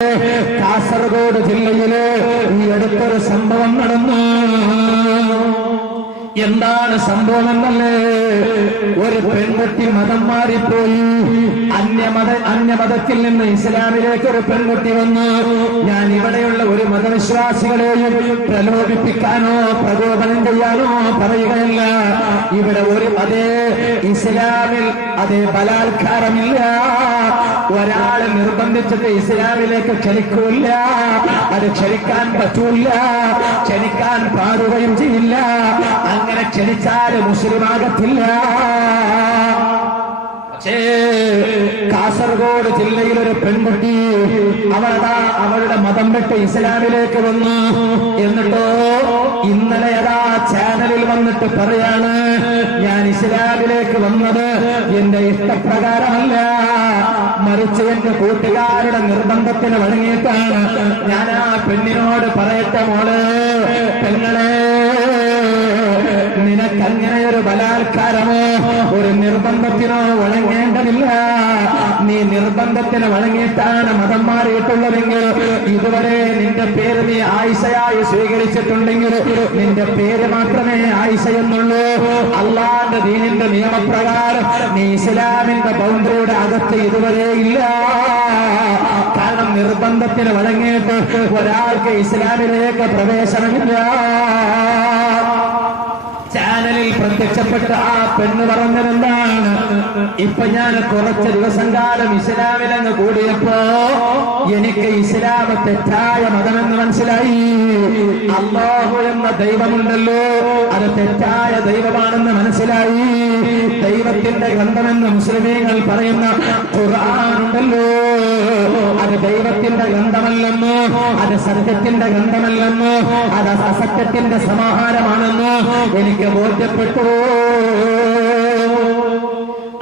കാസർഗോഡ് ജില്ലയില് ഈ അടുത്തൊരു സംഭവം നടന്നു. എന്താണ് സംഭവം എന്നല്ലേ? ഒരു പെൺകുട്ടി മതം മാറിപ്പോയി. അന്യമതത്തിൽ നിന്ന് ഇസ്ലാമിലേക്ക് ഒരു പെൺകുട്ടി വന്നു. ഞാൻ ഇവിടെയുള്ള ഒരു മതവിശ്വാസികളെയും പ്രലോഭിപ്പിക്കാനോ പ്രകോപനം ചെയ്യാനോ പറയുകയല്ല. ഇവിടെ ഒരു ഇസ്ലാമിൽ ബലാത്കാരമില്ല. ഒരാളെ നിർബന്ധിച്ചിട്ട് ഇസ്ലാമിലേക്ക് ക്ഷണിക്കൂല്ല. അത് ക്ഷണിക്കാൻ പറ്റൂല, ക്ഷണിക്കാൻ പാടുകയും ചെയ്യില്ല. അങ്ങനെ ക്ഷണിച്ചാൽ മുസ്ലിമാകത്തില്ല. പക്ഷേ കാസർഗോഡ് ജില്ലയിലൊരു പെൺകുട്ടി അവളുടെ മതം വിട്ട് ഇസ്ലാമിലേക്ക് വന്നു. എന്നിട്ടോ ഇന്നലെ ചാനലിൽ വന്നിട്ട് പറയാണ്, ഞാൻ ഇസ്ലാമിലേക്ക് വന്നത് എന്റെ ഇഷ്ടപ്രകാരമല്ല, മറിച്ച് എന്റെ കൂട്ടുകാരുടെ നിർബന്ധത്തിന് വഴങ്ങിയിട്ടാണ്. ഞാൻ ആ പെണ്ണിനോട് പറയട്ടെ, മോളെ പെങ്ങളെ, നിനക്കങ്ങനെ ഒരു ബലാത്കാരമോ ഒരു നിർബന്ധത്തിനോ വഴങ്ങേണ്ടതില്ല. നീ നിർബന്ധത്തിന് വഴങ്ങിയിട്ടാണ് മതം മാറിയിട്ടുള്ളതെങ്കിൽ, ഇതുവരെ നിന്റെ പേര് നീ ആയിഷയായി സ്വീകരിച്ചിട്ടുണ്ടെങ്കിൽ നിന്റെ പേര് മാത്രമേ ആയിഷ എന്നുള്ളൂ. അള്ളാന്റെ ദീനിന്റെ നിയമപ്രകാരം നീ ഇസ്ലാമിന്റെ ബൗണ്ടറിയുടെ അകത്ത് ഇതുവരെ ഇല്ല. കാരണം നിർബന്ധത്തിന് വഴങ്ങിയിട്ട് ഒരാൾക്ക് ഇസ്ലാമിലേക്ക് പ്രവേശനമില്ല. ചാനലിൽ പ്രത്യക്ഷപ്പെട്ട ആ പെണ്ണ് പറഞ്ഞതെന്താണ്? ഇപ്പൊ ഞാൻ കുറച്ച് ദിവസം കാലം ഇസ്ലാമിലങ്ങ് കൂടിയപ്പോ എനിക്ക് ഇസ്ലാം തെറ്റായ മതമെന്ന് മനസ്സിലായി. അല്ലാഹു എന്ന ദൈവമുണ്ടല്ലോ, അത് തെറ്റായ ദൈവമാണെന്ന് മനസ്സിലായി. ദൈവത്തിന്റെ ഗ്രന്ഥമെന്ന് മുസ്ലിമീങ്ങൾ പറയുന്ന ഖുർആനുണ്ടല്ലോ, അത് ദൈവത്തിന്റെ ഗ്രന്ഥമല്ലെന്നോ, അത് സത്യത്തിന്റെ ഗ്രന്ഥമല്ലെന്നോ, അത് അസത്യത്തിന്റെ സമാഹാരമാണെന്നോ എനിക്ക് ബോധ്യപ്പെട്ടു.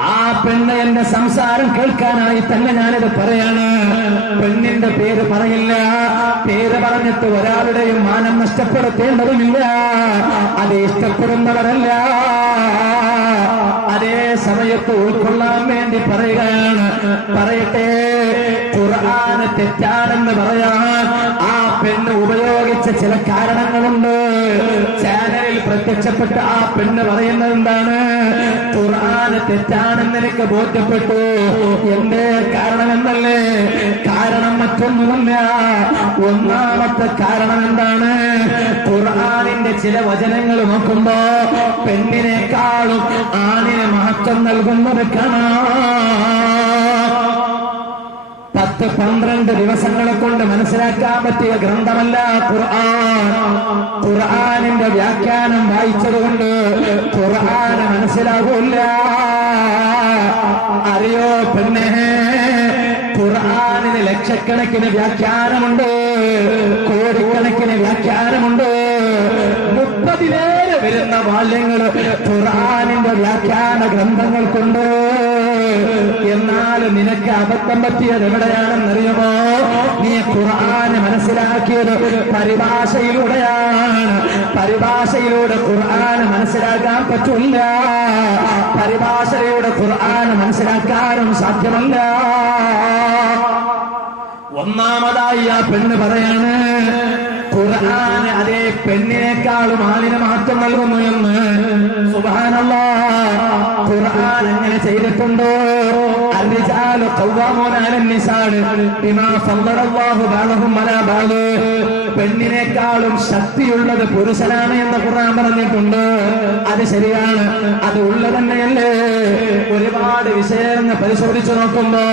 ആ പെണ്ണ് എന്റെ സംസാരം കേൾക്കാനായി തന്നെ ഞാനിത് പറയാണ്. പെണ്ണിന്റെ പേര് പറയില്ല. പേര് പറഞ്ഞിട്ട് ഒരാളുടെയും മാനം നഷ്ടപ്പെടുത്തേണ്ടതുമില്ല. അത് ഇഷ്ടപ്പെടുന്നവരല്ല. അതേ സമയത്ത് ഉൾക്കൊള്ളാൻ വേണ്ടി പറയുകയാണ്. പറയട്ടെ, ഖുർആന് തെറ്റാണെന്ന് പറയാൻ ആ പെണ്ണ് ഉപയോഗിച്ച ചില കാരണങ്ങളുണ്ട്. ചാനലിൽ പ്രത്യക്ഷപ്പെട്ട ആ പെണ്ണ് പറയുന്നത് എന്താണ്? ഖുർആന് തെറ്റാണെന്ന് എനിക്ക് ബോധ്യപ്പെട്ടു. എന്റെ കാരണം എന്നല്ലേ? കാരണം മറ്റൊന്നുമല്ല. ഒന്നാമത്തെ കാരണം എന്താണ്? ഖുർആനിന്റെ ചില വചനങ്ങൾ നോക്കുമ്പോ പെണ്ണിനേക്കാളും ആണിന് മഹത്വം നൽകുന്നത് കാണാം. 10-12 ദിവസങ്ങളെ കൊണ്ട് മനസ്സിലാക്കാൻ പറ്റിയ ഗ്രന്ഥമല്ല ഖുർആൻ. ഖുർആനിന്റെ വ്യാഖ്യാനം വായിച്ചതുകൊണ്ട് ഖുർആന് മനസ്സിലാകൂല്ല. അറിയോ പെണ്ണേ, ഖുർആനിന് ലക്ഷക്കണക്കിന് വ്യാഖ്യാനമുണ്ട്, കോടിക്കണക്കിന് വ്യാഖ്യാനമുണ്ട്. 30 വരുന്ന വാല്യങ്ങൾ ഖുർആനിന്റെ വ്യാഖ്യാന ഗ്രന്ഥങ്ങൾക്കുണ്ട്. എന്നാൽ നിനക്ക് അബദ്ധം പറ്റിയത് എവിടെയാണെന്നറിയുമോ? നീ ഖുർആന് മനസ്സിലാക്കിയത് പരിഭാഷയിലൂടെയാണ്. പരിഭാഷയിലൂടെ ഖുർആന് മനസ്സിലാക്കാൻ പറ്റില്ല. പരിഭാഷയിലൂടെ ഖുർആന് മനസ്സിലാക്കാനും സാധ്യമല്ല. ഒന്നാമതായി ആ പെണ്ണ് പറയാണ്, ഖുർആന് അതേ പെണ്ണിനേക്കാളും ആണിന് മഹത്വം നൽകുന്നു എന്ന്. സുബ്ഹാനല്ലാഹ്, ഖുർആൻ എങ്ങനെ ചെയ്തിട്ടുണ്ടോ? അർരിജാലു ഖവ്വാമൂന അലന്നിസാഇ ബിമാ ഫളലല്ലാഹു ബഅദഹും അലാ ബഅദ്. പെണ്ണിനേക്കാളും ശക്തിയുള്ളത് പുരുഷനാണ് എന്ന് ഖുർആൻ പറഞ്ഞിട്ടുണ്ട്. അത് ശരിയാണ്, അത് ഉള്ളത് തന്നെയല്ലേ. ഒരുപാട് വിഷയങ്ങൾ പരിശോധിച്ചു നോക്കുമ്പോ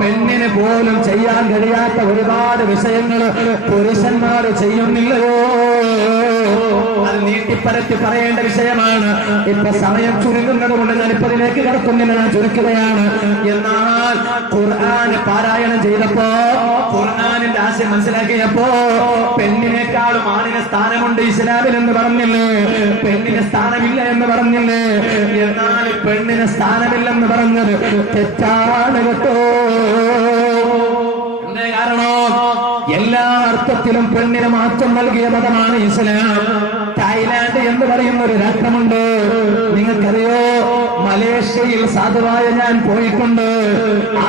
പെണ്ണിന് പോലും ചെയ്യാൻ കഴിയാത്ത ഒരുപാട് വിഷയങ്ങൾ പുരുഷന്മാർ ചെയ്യുന്നില്ലയോ? അത് നീട്ടിപ്പരത്തി പറയേണ്ട വിഷയമാണ്. ഇപ്പൊ സമയം ചുരുങ്ങുന്നത് കൊണ്ട് ഞാൻ ഇപ്പതിലേക്ക് കിടക്കുന്നില്ല, ഞാൻ ചുരുക്കുകയാണ്. എന്നാൽ ഖുർആന് പാരായണം ചെയ്തപ്പോ, ഖുർആനിന്റെ ആശയം മനസ്സിലാക്കിയപ്പോ പെണ്ണിനേക്കാളും ആണിന് സ്ഥാനമുണ്ട് ഇസ്ലാമിൽ എന്ന് പറഞ്ഞില്ലേ? പെണ്ണിന് സ്ഥാനമില്ല എന്ന് പറഞ്ഞില്ലേ? എന്നാൽ പെണ്ണിന് സ്ഥാനമില്ലെന്ന് പറഞ്ഞത് തെറ്റാണ് കേട്ടോ. എന്തേ കാരണോ? എല്ലാ അർത്ഥത്തിലും പെണ്ണിന് മാറ്റം നൽകിയ മതമാണ് ഇസ്ലാം. തായ്ലാന്റ് എന്ന് പറയുന്ന ഒരു രാഷ്ട്രമുണ്ട്, നിങ്ങൾക്കറിയോ? മലേഷ്യയിൽ സാധുവായ ഞാൻ പോയിട്ടുണ്ട്.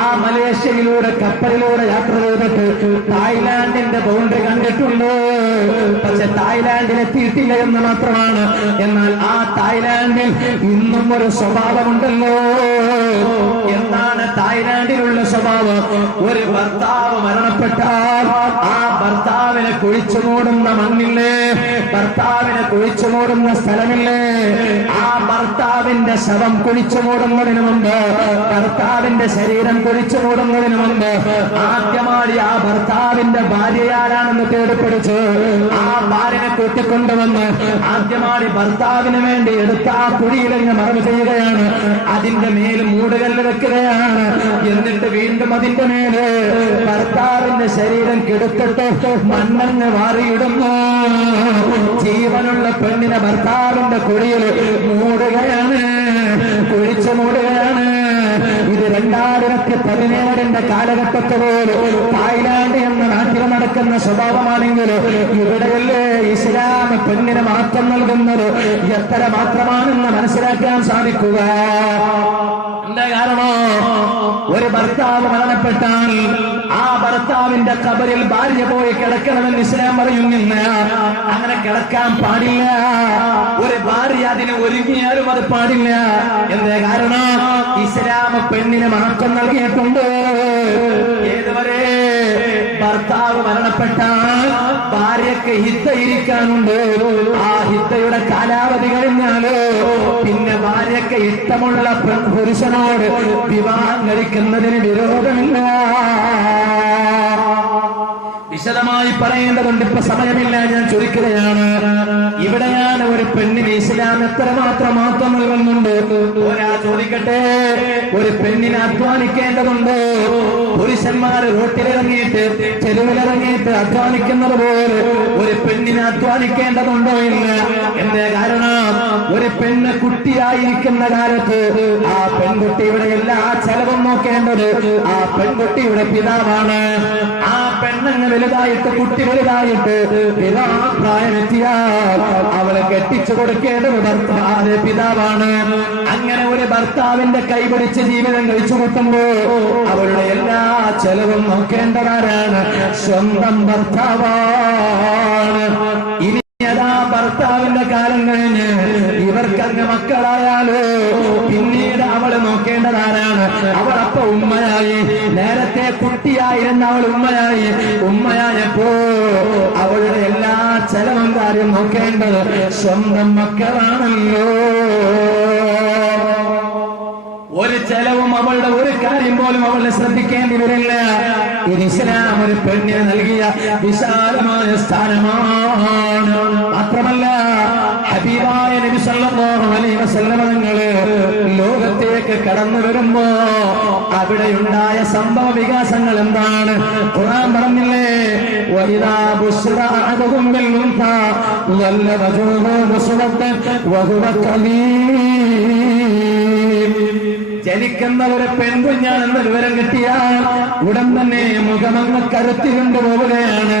ആ മലേഷ്യയിലൂടെ കപ്പലിലൂടെ യാത്ര ചെയ്തിട്ട് തായ്ലാന്റിന്റെ ബൗണ്ടറി കണ്ടിട്ടുണ്ട്. പക്ഷെ തായ്ലാന്റിൽ എത്തിയിട്ടില്ല എന്ന് മാത്രമാണ്. എന്നാൽ ആ തായ്ലാന്റിൽ ഇന്നും ഒരു സ്വഭാവമുണ്ടല്ലോ. എന്താണ് തായ്ലാന്റിലുള്ള സ്വഭാവം? ഒരു ഭർത്താവ് മരണപ്പെട്ടാൽ ആ ഭർത്താവിനെ കുഴിച്ചു മൂടുന്ന മണ്ണില്ലേ, ഭർത്താവിനെ കുഴിച്ചു മൂടുന്ന സ്ഥലമില്ലേ, ആ ഭർത്താവിന്റെ ശവം കുഴിച്ചു മൂടുന്നതിന് മുമ്പ്, ഭർത്താവിന്റെ ശരീരം കുഴിച്ചു മൂടുന്നതിന് മുമ്പ് ആദ്യമായി ആ ഭർത്താവിന്റെ ഭാര്യയാരാണെന്ന് തേടിപ്പിടിച്ച് ആ ഭാര്യനെ കൂട്ടിക്കൊണ്ടുവന്ന് ആദ്യമായി ഭർത്താവിന് വേണ്ടി എടുത്ത ആ കുഴിയിലങ്ങ് മറവ് ചെയ്യുകയാണ്. അതിന്റെ മേൽ മൂടുകല്ല് വെക്കുകയാണ്. എന്നിട്ട് വീണ്ടും അതിന്റെ മേല് ഭർത്താവിന്റെ ശരീരം കെടുത്തിട്ട് മണ്ണങ്ങ് വാരിയിടുന്നു. ജീവനുള്ള പെണ്ണിനെ ഭർത്താവിന്റെ കുഴിയിൽ മൂടുകയാണ്, കുഴിച്ചു മൂടുകയാണ്. ഇത് 2017 കാലഘട്ടത്ത് പോലും തായ്ലാന്റ് എന്ന നാട്ടിൽ നടക്കുന്ന സ്വഭാവമാണെങ്കിൽ ഇവിടെയല്ലേ ഇസ്ലാം പെണ്ണിന് മാറ്റം നൽകുന്നത് എത്ര മാത്രമാണെന്ന് മനസ്സിലാക്കാൻ സാധിക്കുക. എന്താ കാരണോ? ഒരു ഭർത്താവ് മരണപ്പെട്ടാൽ ആ ഭർത്താവിന്റെ ഖബറിൽ ഭാര്യ പോയി കിടക്കണമെന്ന് ഇസ്ലാം പറയുന്നില്ല. അങ്ങനെ കിടക്കാൻ പാടില്ല. ഒരു ഭാര്യ അതിന് ഒരുങ്ങിയാലും അത് പാടില്ല. എന്തേ കാരണം? ഇസ്ലാം പെണ്ണിന് മാറ്റം നൽകിയിട്ടുണ്ട്. ഏതുവരെ? ഭർത്താവ് മരണപ്പെട്ടാൽ ഭാര്യക്ക് ഹിദ്ദ ഇരിക്കാനുണ്ട്. ആ ഹിദ്ദയുടെ കാലാവധി കഴിഞ്ഞാല് പിന്നെ ഭാര്യക്ക് ഇഷ്ടമുള്ള പുരുഷനോട് വിവാഹം കഴിക്കുന്നതിന് വിരോധമില്ല. വിശദമായി പറയേണ്ടതുണ്ട്, ഇപ്പൊ സമയമില്ല, ഞാൻ ചുരുക്കുകയാണ്. ഇവിടെയാണ് ഒരു പെണ്ണിന് ഇസ്ലാം എത്രമാത്രം മാറ്റം നൽകുന്നുണ്ട്. ഒരാ ചോദിക്കട്ടെ, ഒരു പെണ്ണിന് അധ്വാനിക്കേണ്ടതുണ്ട്. പുരുഷന്മാർ റോട്ടിലിറങ്ങിയിട്ട് ചെരുവിലിറങ്ങിയിട്ട് അധ്വാനിക്കുന്നത് പോലെ ഒരു പെണ്ണിന് അധ്വാനിക്കേണ്ടതുണ്ടോ? ഇല്ല. എന്തേ കാരണം? ഒരു പെണ്ണ് കുട്ടിയായിരിക്കുന്ന കാലത്ത് ആ പെൺകുട്ടിയുടെ എല്ലാ ചെലവും നോക്കേണ്ടത് ആ പെൺകുട്ടിയുടെ പിതാവാണ്. ആ പെണ്ണങ്ങ് വലുതായിട്ട്, കുട്ടി വലുതായിട്ട് വിവാഹപ്രായമെത്തിയാൽ അവളെ കെട്ടിച്ചു കൊടുക്കേണ്ടത് ഭർത്താവ് പിതാവാണ്. അങ്ങനെ ഒരു ഭർത്താവിന്റെ കൈപിടിച്ച് ജീവിതം കഴിച്ചു കൂട്ടുമ്പോ അവരുടെ എല്ലാ ചെലവും നോക്കേണ്ടവരാണ് സ്വന്തം ഭർത്താവാണ്. ഇനി അതാ ഭർത്താവിന്റെ കാലം കഴിഞ്ഞ് ഇവർക്കങ്ങ് മക്കളായാലോ പിന്നീട് അവള് നോക്കേണ്ടതാരാണ്? അവളപ്പോ ഉമ്മയായി. നേരത്തെ കുട്ടിയായിരുന്ന അവൾ ഉമ്മയായി. ഉമ്മയായപ്പോ അവളുടെ എല്ലാ ചെലവും കാര്യം നോക്കേണ്ടത് സ്വന്തം മക്കളാണല്ലോ. ഒരു ചെലവും അവളുടെ ഒരു കാര്യം പോലും അവളെ ശ്രദ്ധിക്കേണ്ടി വരില്ല. ഇത് ഇസ്ലാം ഒരു പെണ്ണിന് നൽകിയ വിശാലമായ സ്ഥാനമാണ്. മാത്രമല്ല ഹബീബായ നബി സല്ലല്ലാഹു അലൈഹി വസല്ലം തങ്ങള് ലോകത്തേക്ക് കടന്നു വരുമ്പോ അവിടെയുണ്ടായ സംഭവ വികാസങ്ങൾ എന്താണ്? ഖുർആൻ പറഞ്ഞില്ലേ, വഇദാ ബുശ്റ അഹദുഹും ബിൽ ഉൻസാ വല്ല വജൂഹു മുസ്വദ്ദൻ വഹുവ കലീം. ജനിക്കുന്ന ഒരു പെൺകുഞ്ഞാണെന്ന് വിവരം കിട്ടിയാൽ ഉടൻ തന്നെ മുഖമങ്ങ് കരുത്തി കൊണ്ടുപോവുകയാണ്.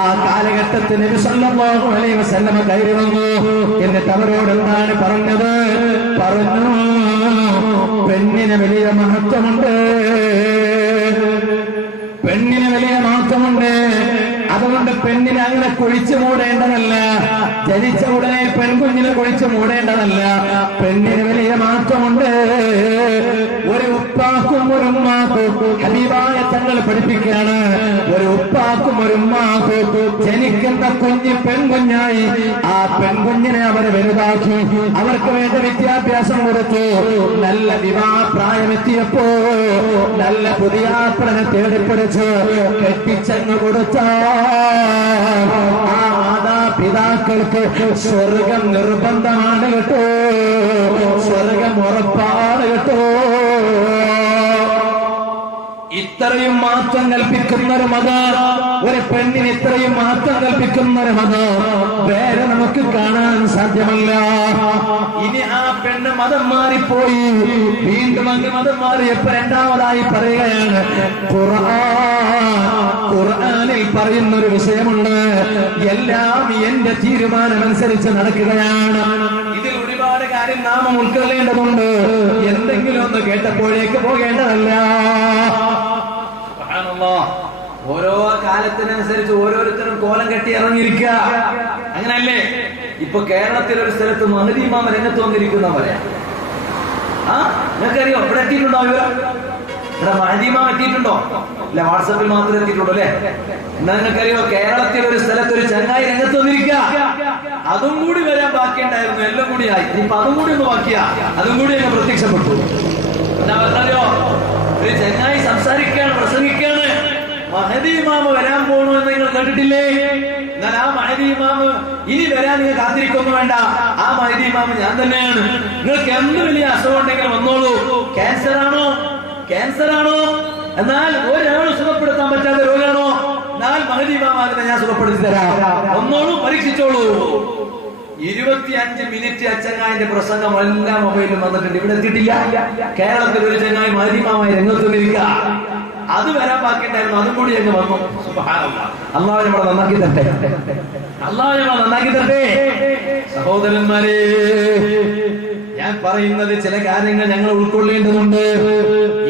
ആ കാലഘട്ടത്തിൽ നബി സല്ലല്ലാഹു അലൈഹി വസല്ലം കയറി വന്നു. എന്നിട്ട് അവരോട് എന്താണ് പറഞ്ഞത്? പറഞ്ഞു, പെണ്ണിന് വലിയ മഹത്വമുണ്ട്, പെണ്ണിന് വലിയ മഹത്വമുണ്ട്. അതുകൊണ്ട് പെണ്ണിനെ അങ്ങനെ കുഴിച്ചു മൂടേണ്ടതല്ല. ജനിച്ച ഉടനെ പെൺകുഞ്ഞിനെ കുഴിച്ചു മൂടേണ്ടതല്ല. പെണ്ണിന് വലിയ മാറ്റമുണ്ട്. ഒരു ഉപ്പാക്കും ഒരു ഉമ്മാക്കും ഹബീബായ തങ്ങൾ പഠിപ്പിക്കുകയാണ്. ഒരു ഉപ്പാക്കും ഒരു ഉമ്മാക്കും ജനിക്കുന്ന കുഞ്ഞ് പെൺകുഞ്ഞായി ആ പെൺകുഞ്ഞിനെ അവരെ വലുതാക്കി അവർക്ക് വേണ്ട വിദ്യാഭ്യാസം കൊടുത്തു. നല്ല വിവാഹപ്രായമെത്തിയപ്പോ നല്ല പുതിയാപ്പനെ തേടിപ്പിടിച്ച് കെട്ടിച്ചെന്ന് കൊടുത്ത ആ മാതാപിതാക്കൾക്ക് സ്വർഗം നിർബന്ധമാണ് കേട്ടോ, സ്വർഗം ഉറപ്പാണ് കേട്ടോ. ഇത്രയും മാറ്റം കൽപ്പിക്കുന്ന ഒരു മതം, ഒരു പെണ്ണിന് ഇത്രയും മാറ്റം കൽപ്പിക്കുന്ന ഒരു മതം വേറെ നമുക്ക് കാണാൻ സാധ്യമല്ല. ഇനി ആ പെണ്ണ് മതം മാറിപ്പോയി, വീണ്ടും അങ്ങ് മതം മാറിയപ്പോ രണ്ടാമതായി പറയുകയാണ്, ഖുർആനിൽ പറയുന്നൊരു വിഷയമുണ്ട്, എല്ലാം എന്റെ തീരുമാനമനുസരിച്ച് നടക്കുകയാണ്. ഇതിൽ ഒരുപാട് കാര്യം നാമം ഉൾക്കൊള്ളേണ്ടതുണ്ട്. എന്തെങ്കിലും ഒന്ന് കേട്ടപ്പോഴേക്ക് പോകേണ്ടതല്ല. ഓരോ കാലത്തിനനുസരിച്ച് ഓരോരുത്തരും കോലം കെട്ടി ഇറങ്ങിയിരിക്കുക. അങ്ങനല്ലേ? ഇപ്പൊ കേരളത്തിലെ ഒരു സ്ഥലത്ത് മഹദി ഇമാം രംഗത്ത് വന്നിരിക്കുന്ന പറയാം. നിങ്ങൾക്കറിയോ ഇവിടെ എത്തിയിട്ടുണ്ടോ? ഇവിടെ മഹദി ഇമാം എത്തിയിട്ടുണ്ടോ? അല്ല, വാട്സാപ്പിൽ മാത്രമേ എത്തിയിട്ടുള്ളൂ അല്ലേ? എന്നാ നിങ്ങൾക്കറിയോ കേരളത്തിൽ ഒരു സ്ഥലത്ത് ഒരു ചങ്ങായി രംഗത്ത് വന്നിരിക്കുക. അതും കൂടി വരാൻ ബാക്കിയുണ്ടായിരുന്നു, എല്ലാം കൂടി ആയി. ഇനിയിപ്പൊ അതും കൂടി ഒന്ന് ബാക്കിയാ, അതും കൂടി അങ്ങ് പ്രത്യക്ഷപ്പെട്ടു. എന്നാ പറഞ്ഞോ, ഒരു ചങ്ങായി സംസാരിക്കുകയാണ്, പ്രസംഗിക്കുകയാണ്, മഹദി ഇമാം വരാൻ പോണു എന്ന് നിങ്ങൾ കേട്ടിട്ടില്ലേ? എന്നാൽ ആ മഹദി ഇമാം ഇനി വരാൻ നിങ്ങൾ കാത്തിരിക്കൊന്നും വേണ്ട. ആ മഹദി ഇമാം ഞാൻ തന്നെയാണ്. നിങ്ങൾക്ക് എന്ത് വലിയ അസുഖം ഉണ്ടെങ്കിലും വന്നോളൂ. ക്യാൻസർ ആണോ? എന്നാൽ ഒരാൾ സുഖപ്പെടുത്താൻ പറ്റാത്ത രോഗാണോ? എന്നാൽ മഹദി ഇമാമാകുന്ന ഞാൻ സുഖപ്പെടുത്തി തരാം. വന്നോളൂ, പരീക്ഷിച്ചോളൂ. 25 മിനിറ്റ് അച്ചങ്ങായിന്റെ പ്രസംഗം എല്ലാ മൊബൈലും വന്നിട്ടുണ്ട്. ഇവിടെ എത്തിയിട്ടില്ല. കേരളത്തിൽ ഒരു ചങ്ങായി മഹദി ഇമാമായി രംഗത്ത് നിൽക്കുക. അത് വരാൻ ബാക്കിണ്ടായിരുന്നു, അതും കൂടി അങ്ങ് വന്നു. സുബ്ഹാനല്ലാഹ്. അല്ലാഹു നമ്മളെ നന്നാക്കി തരട്ടെ. സഹോദരന്മാരെ, ഞാൻ പറയുന്നത് ചില കാര്യങ്ങൾ ഞങ്ങൾ ഉൾക്കൊള്ളേണ്ടതുണ്ട്.